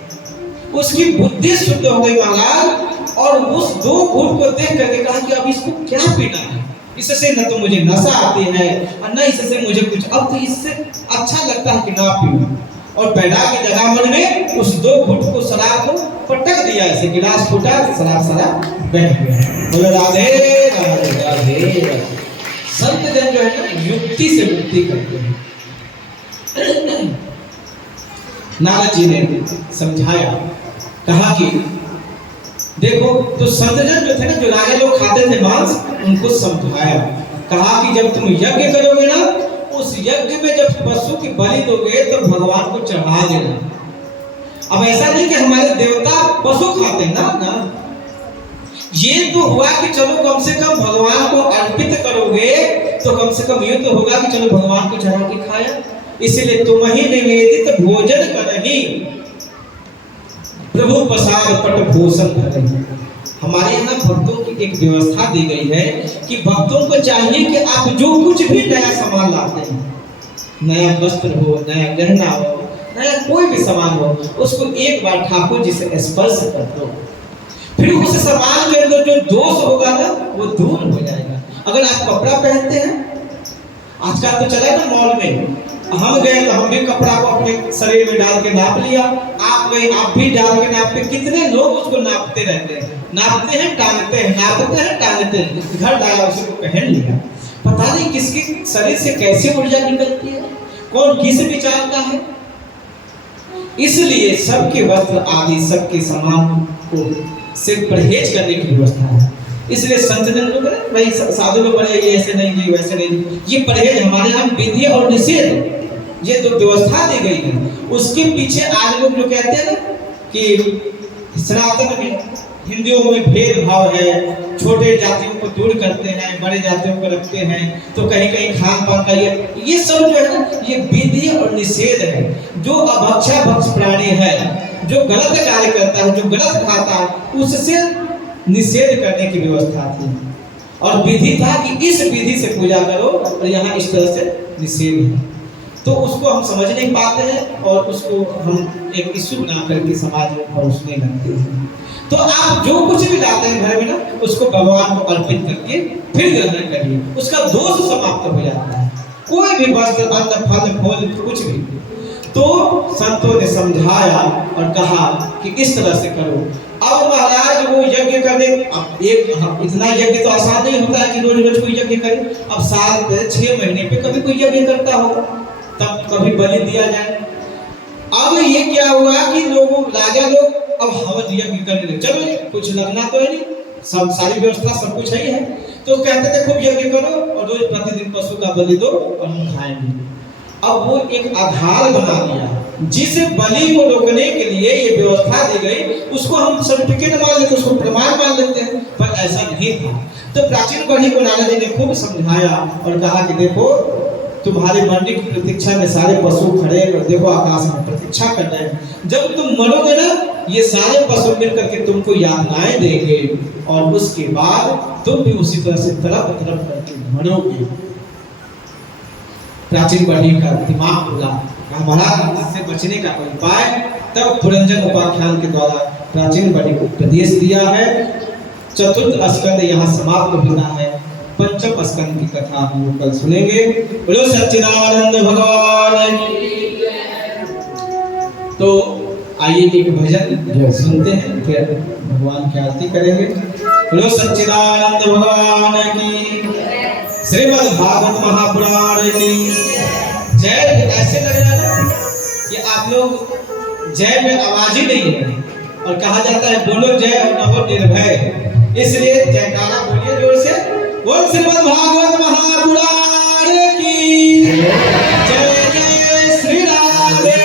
उसकी बुद्धि शुद्ध हो गई महाराज, और उस 2 घूंट को देख करके कहा कि अब इसको क्या पीना है, इससे न तो मुझे नशा आती है और न इससे मुझे कुछ, अब तो इससे अच्छा लगता है कि ना पीऊं। और बैराग की जगह मन में उस 2 घूंट को शराब को पटक दिया, ऐसे गिलास फूटा, शराब बह गया। बोले राधे राधे राधे। संत जन जो है ना युक्ति से मुक्ति करते हैं। नारद जी ने समझाया, कहा कि देखो, तो संतजन जो थे ना, जो राजा लोग खाते थे मांस, उनको समझाया, कहा कि जब तुम यज्ञ करोगे ना, उस यज्ञ में जब पशु की बलि दोगे तो भगवान को चढ़ा देना। अब ऐसा नहीं कि हमारे देवता पशु खाते ना, ये तो हुआ कि चलो कम से कम भगवान को अर्पित करोगे, तो कम से कम ये तो होगा कि चलो भगवान को चढ़ा के खाया। इसलिए तुम ही निवेदित भोजन करही, प्रभु प्रसाद पट भूषण करें। हमारे यहाँ भक्तों की एक व्यवस्था दी गई है कि भक्तों को चाहिए कि आप जो कुछ भी नया सामान लाते हैं, नया वस्त्र हो, नया गहना हो, नया कोई भी सामान हो, उसको एक बार ठाकुर जी से स्पर्श कर दो, फिर उस सामान के अंदर जो दोष होगा ना वो दूर हो जाएगा। अगर आप कपड़ा पहनते हैं, आजकल तो चला ना मॉल में, हम गए तो हम भी कपड़ा को अपने शरीर में डाल के नाप लिया, आप गए आप भी डाल के नाप के, कितने लोग उसको नापते रहते हैं, नापते हैं टांगते हैं, नापते हैं टांगते हैं, घर लाया उसको पहन लिया। पता नहीं किसके शरीर से कैसे ऊर्जा निकलती है, कौन किस विचार का है। इसलिए सबके वस्त्र आदि सबके सामान को से परहेज करने की व्यवस्था है। इसलिए संतजन लोग भाई साधु लोग बड़े ये ऐसे नहीं जी वैसे नहीं, ये परहेज हमारे यहाँ विधि और निषेध, ये जो व्यवस्था दी गई है उसके पीछे आज लोग जो कहते हैं ना कि सनातन में हिंदुओं में भेदभाव है, छोटे जातियों को दूर करते हैं, बड़े जातियों को रखते हैं, तो कहीं कहीं खान पान का ये सब जो है ना, ये विधि और निषेध है। जो अभक्षा भक्ष प्राणी है, जो गलत कार्य करता है, जो गलत खाता है, उससे निषेध करने की व्यवस्था थी। और विधि था कि इस विधि से पूजा करो, और यहाँ इस तरह से निषेध है। तो उसको हम समझ नहीं पाते हैं और उसको हम एक इश्यू बना करके समाज में परोसने लगते हैं। तो आप जो कुछ भी लाते हैं घर में ना, उसको भगवान को अर्पित करके फिर ग्रहण करिए, उसका दोष समाप्त हो जाता है। कोई भी वस्त्र, अन्न, फल, फूल, कुछ भी। तो संतों ने समझाया और कहा कि इस तरह से करो। अब महाराज वो यज्ञ करने, अब इतना यज्ञ तो आसान नहीं होता है कि रोज रोज कोई यज्ञ करे। अब साल पे 6 महीने पे कभी कोई यज्ञ करता होगा, तब कभी बलि दिया जाए। अब ये क्या हुआ कि लोगों राजा लोग अब हवन यज्ञ करने लगे, चलो कुछ लगना तो है नहीं, सब सारी व्यवस्था सब कुछ है। तो कहते थे खूब यज्ञ करो और रोज प्रतिदिन पशु का बलि दो और हम खाएंगे। अब वो एक आधार बना दिया, जिस बलि को रोकने के लिए ये व्यवस्था दी गई, उसको हम सर्टिफिकेट मान लेते, उसको प्रमाण मान लेते हैं, पर ऐसा नहीं था। तो प्राचीन बढ़ी को नारद जी ने खूब समझाया और कहा कि देखो, तुम्हारी मरने की प्रतीक्षा में सारे पशु खड़े और देखो आकाश में प्रतीक्षा कर रहे हैं। जब तुम मरोगे ना, ये सारे पशु मिलकर के तुमको यातनाएं देंगे और उसके बाद तुम भी उसी तरह से तरफ तरफ करके मरोगे। प्राचीन बढ़ी का दिमाग खुला, महाराज इससे बचने का कोई उपाय। तब पुरंजन उपाख्यान के द्वारा प्राचीन बढ़ी को उपदेश दिया है। चतुर्थ स्कंद यहाँ समाप्त होना है, पंचम स्कंद की कथा हम लोग कल सुनेंगे। बोलो सच्चिदानंद भगवान की जय। तो आइए एक भजन सुनते हैं, फिर भगवान की आरती करेंगे। बोलो सच्चिदानंद भगवान की जय। श्रीमद् भागवत महापुराण की जय। ऐसे लग रहा है कि आप लोग जय में आवाज ही नहीं है, और कहा जाता है बोलो जय और रहो निर्भय, इसलिए जयकारा बोलिए जोर से। बोल श्रीमद् भागवत महापुराण की जय। जय श्री राधे।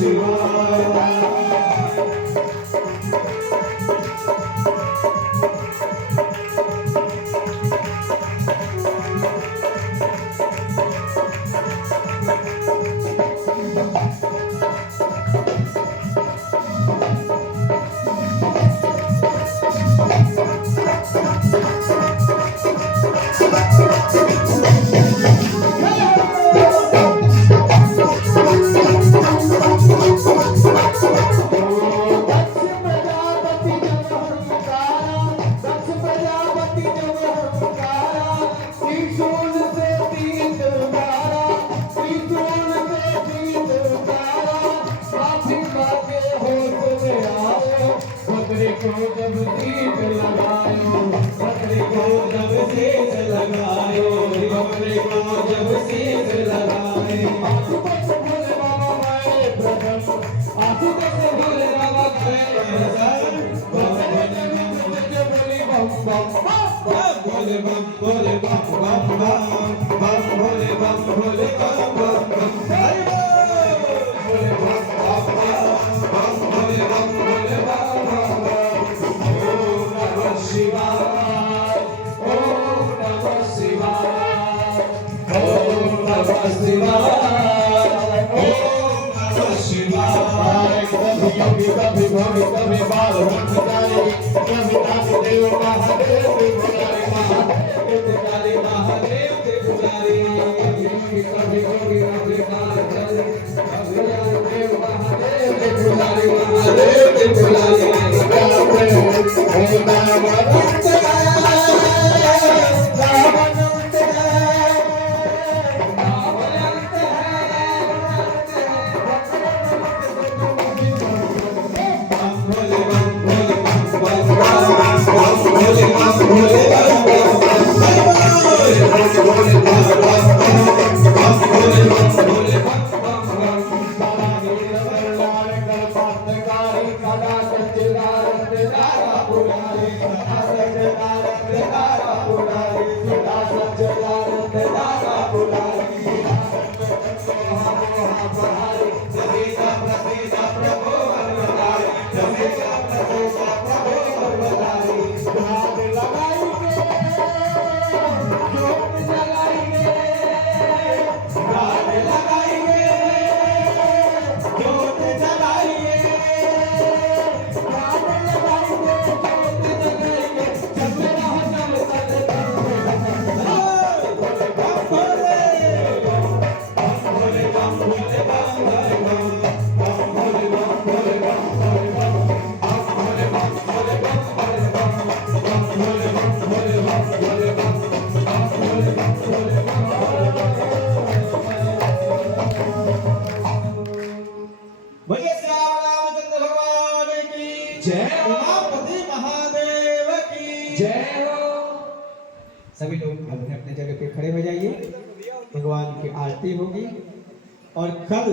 शिवाय। सभी लोग अपने अपने जगह पे खड़े हो जाइए। भगवान की आरती होगी और कल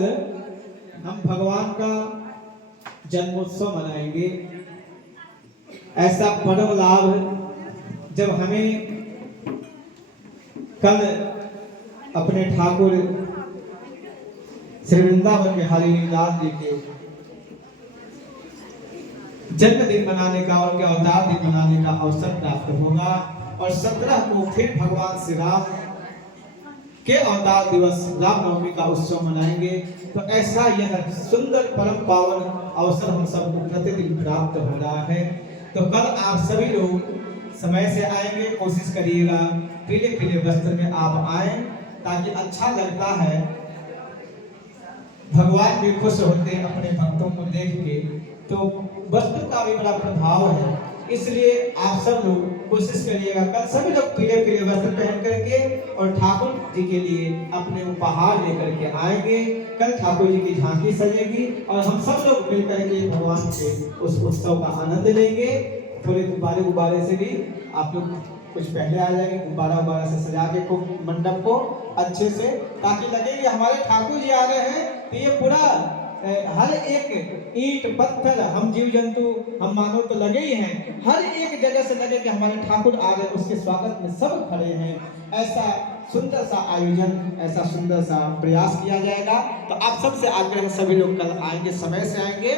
हम भगवान का जन्मोत्सव मनाएंगे। ऐसा परम लाभ जब हमें कल अपने ठाकुर श्री वृंदावन बिहारी लाल जी के जन्मदिन मनाने का और उनके अवतार दिन मनाने का अवसर प्राप्त होगा। और 17 को फिर भगवान श्री राम के अवतार दिवस रामनवमी का उत्सव मनाएंगे। तो ऐसा यह सुंदर परम पावन अवसर हम सबको प्रतिदिन प्राप्त हो रहा है। तो कल आप सभी लोग समय से आएंगे, कोशिश करिएगा पीले पीले वस्त्र में आप आए, ताकि अच्छा लगता है। भगवान भी खुश होते हैं अपने भक्तों को देख के, तो वस्त्र का भी बड़ा प्रभाव है। इसलिए आप सब लोग कोशिश करिएगा कल सभी लोग पीले पीले वस्त्र पहन करके और ठाकुर जी के लिए अपने उपहार लेकर के आएंगे। कल ठाकुर जी की झांकी सजेगी और हम सब लोग मिलकर के भगवान के उस उत्सव का आनंद लेंगे। थोड़े गुब्बारे से भी आप लोग कुछ पहले आ जाएंगे, गुब्बारा से सजा के खूब मंडप को अच्छे से, ताकि लगे कि हमारे ठाकुर जी आ रहे हैं। तो ये पूरा हर एक ईंट पत्थर हम जीव जंतु हम मानव तो लगे ही हैं, हर एक जगह से लगे कि हमारे ठाकुर आ रहे, उसके स्वागत में सब खड़े हैं। ऐसा सुंदर सा आयोजन, ऐसा सुंदर सा प्रयास किया जाएगा। तो आप सबसे आग्रह है, सभी लोग कल आएंगे, समय से आएंगे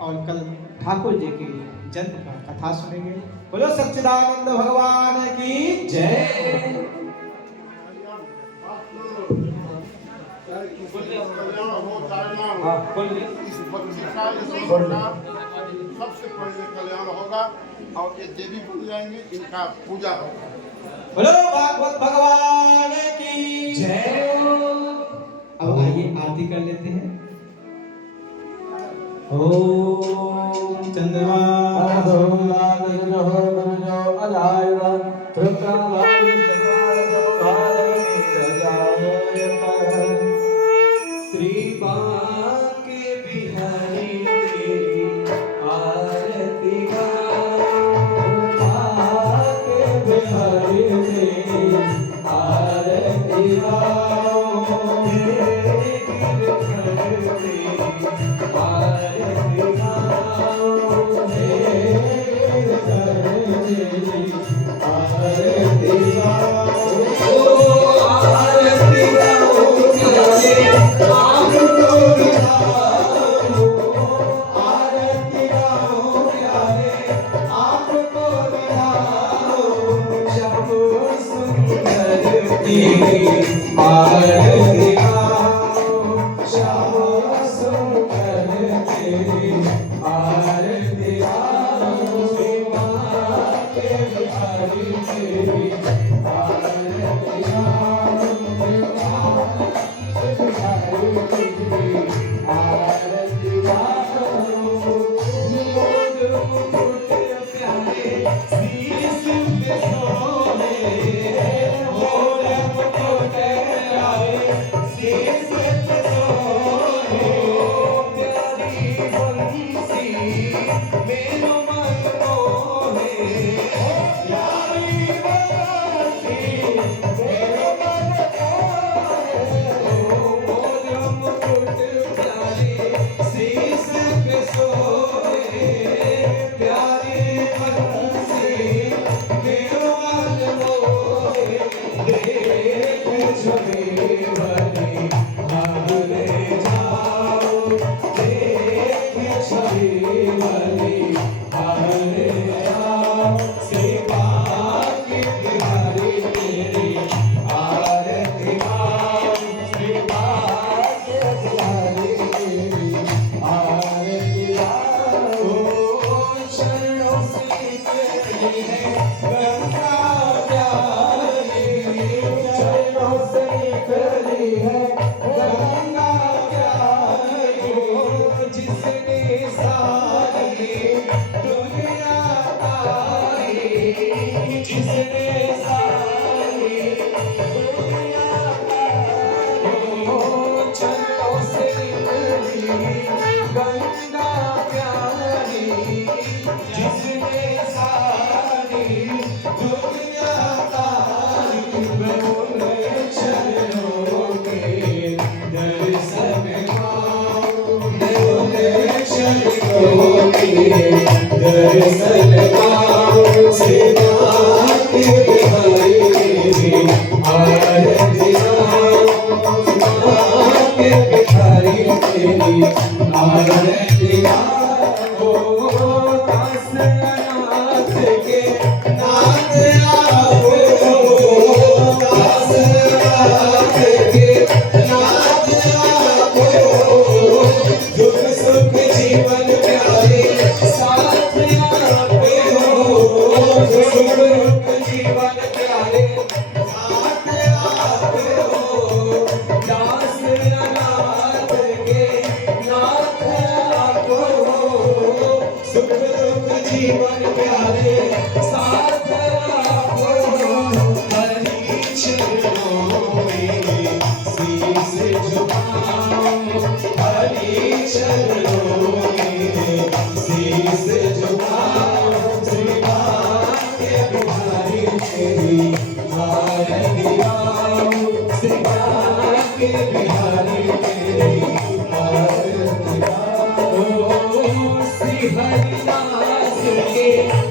और कल ठाकुर जी की जन्म का कथा सुनेंगे। बोलो सच्चिदानंद भगवान की जय। इस बच्ची का सबसे पहले कल्याण होगा और ये देवी बन जाएंगे, इनका पूजा होगा। बोलो भागवत भगवान की जय। अब आइए आरती कर लेते हैं। ओम चंद्रमा श्री बांके बिहारी तेरी आरती बांके बिहारी तेरी आरती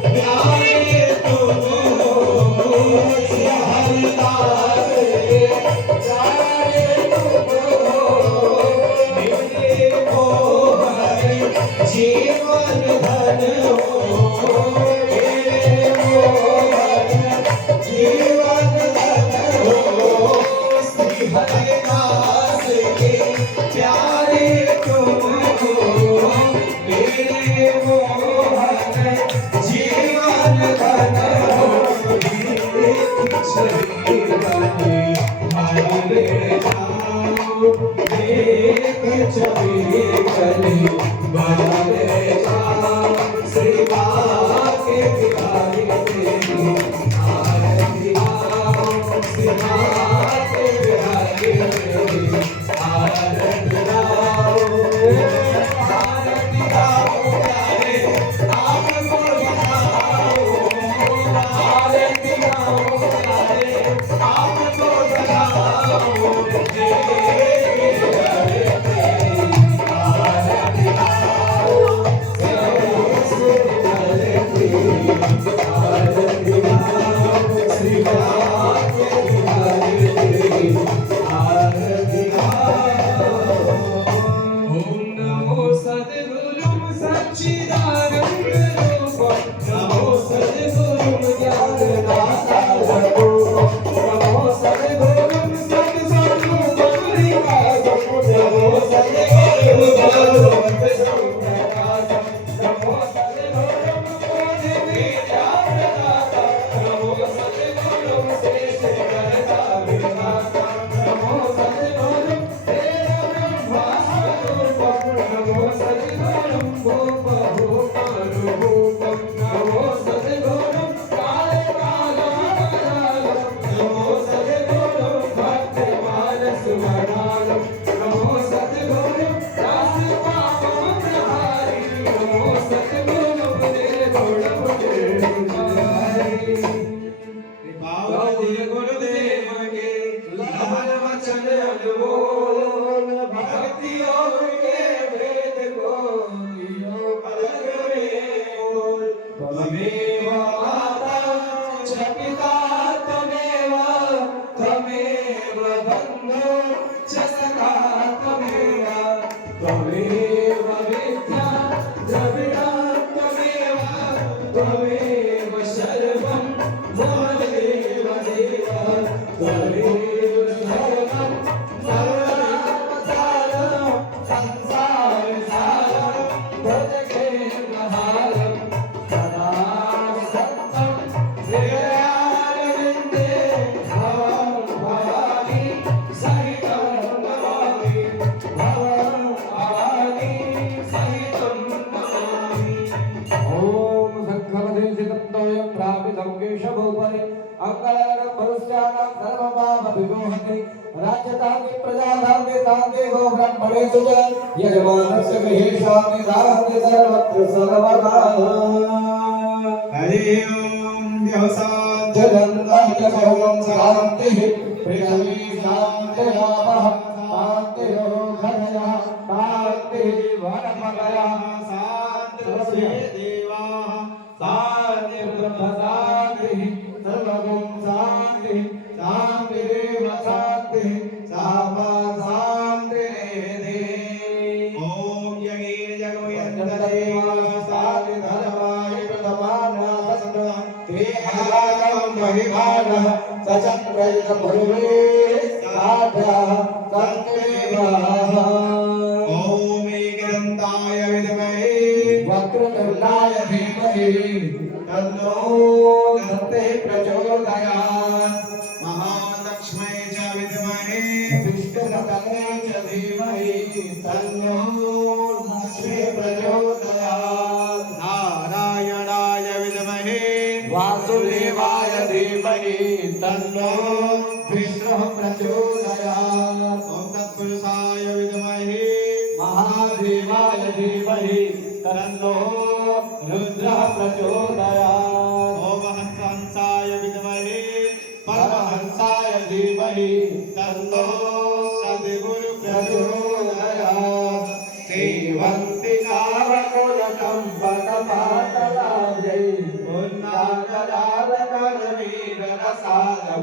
प्यारे तुम हरिदास यजमानस्य महेशामि राहते सर्वत्र सर्वदा हरि ओम व्यवसाय जगन्नाथ सर्वं शान्तिः पृथ्वी शान्तिरापः शान्तिरोधनयः शान्तिः वनमलयः शान्तिर्स्य देवाः शान्तिर्ब्रह्म शान्तिः सर्वगुं शान्तिः शान्तिरेव शान्तिः सामा शान्तिरेधि ओम यज्ञेन जगोयन्तदेवा साधिधर्माय प्रथमानासन् ते हलाकं महिमानः सचक्रैक भुवे साध्याः सन्देवाः ओम एकदन्ताय विद्महे वक्रतुण्डाय धीमहि तन्नो दन्ते प्रचोदयात् महालक्ष्मै च विद्महे विष्णुतमे च धीमहि तन्नो लक्ष्मी प्रचोदयात् नारायणाय विद्महे वासुदेवाय धीमहि तन्नो विष्णुः प्रचोदयात् ओम तत्पुरुषाय विद्महे महादेवाय धीमहि तन्नो रुद्रः प्रचोदयात् ओम हंसाय विद्महे परमहंसाय धीमहि तन्नो सद्गुरु प्रचोदयात् सेवन्ति कामकुलकम्पकपाटलाब्जै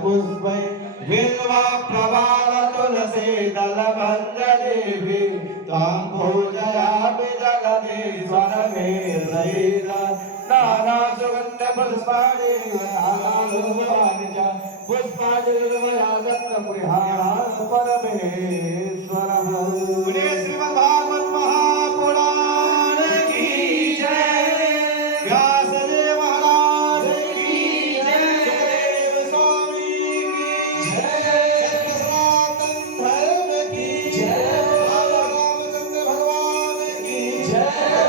पुष्पै बिल्वा प्रवाल तुलसी दलबन्धदेवी त्वां पूजयामि जगदीश्वर मे रैरा नाना सुगन्ध पुष्पाणि च पुष्पाणि परमेश्वरः बोले श्रीमद् भागवत महापुराण की जय व्यासदेव महाराज की जय सुखदेव स्वामी की जय सत्य सनातन धर्म की जय रामचंद्र भगवान जय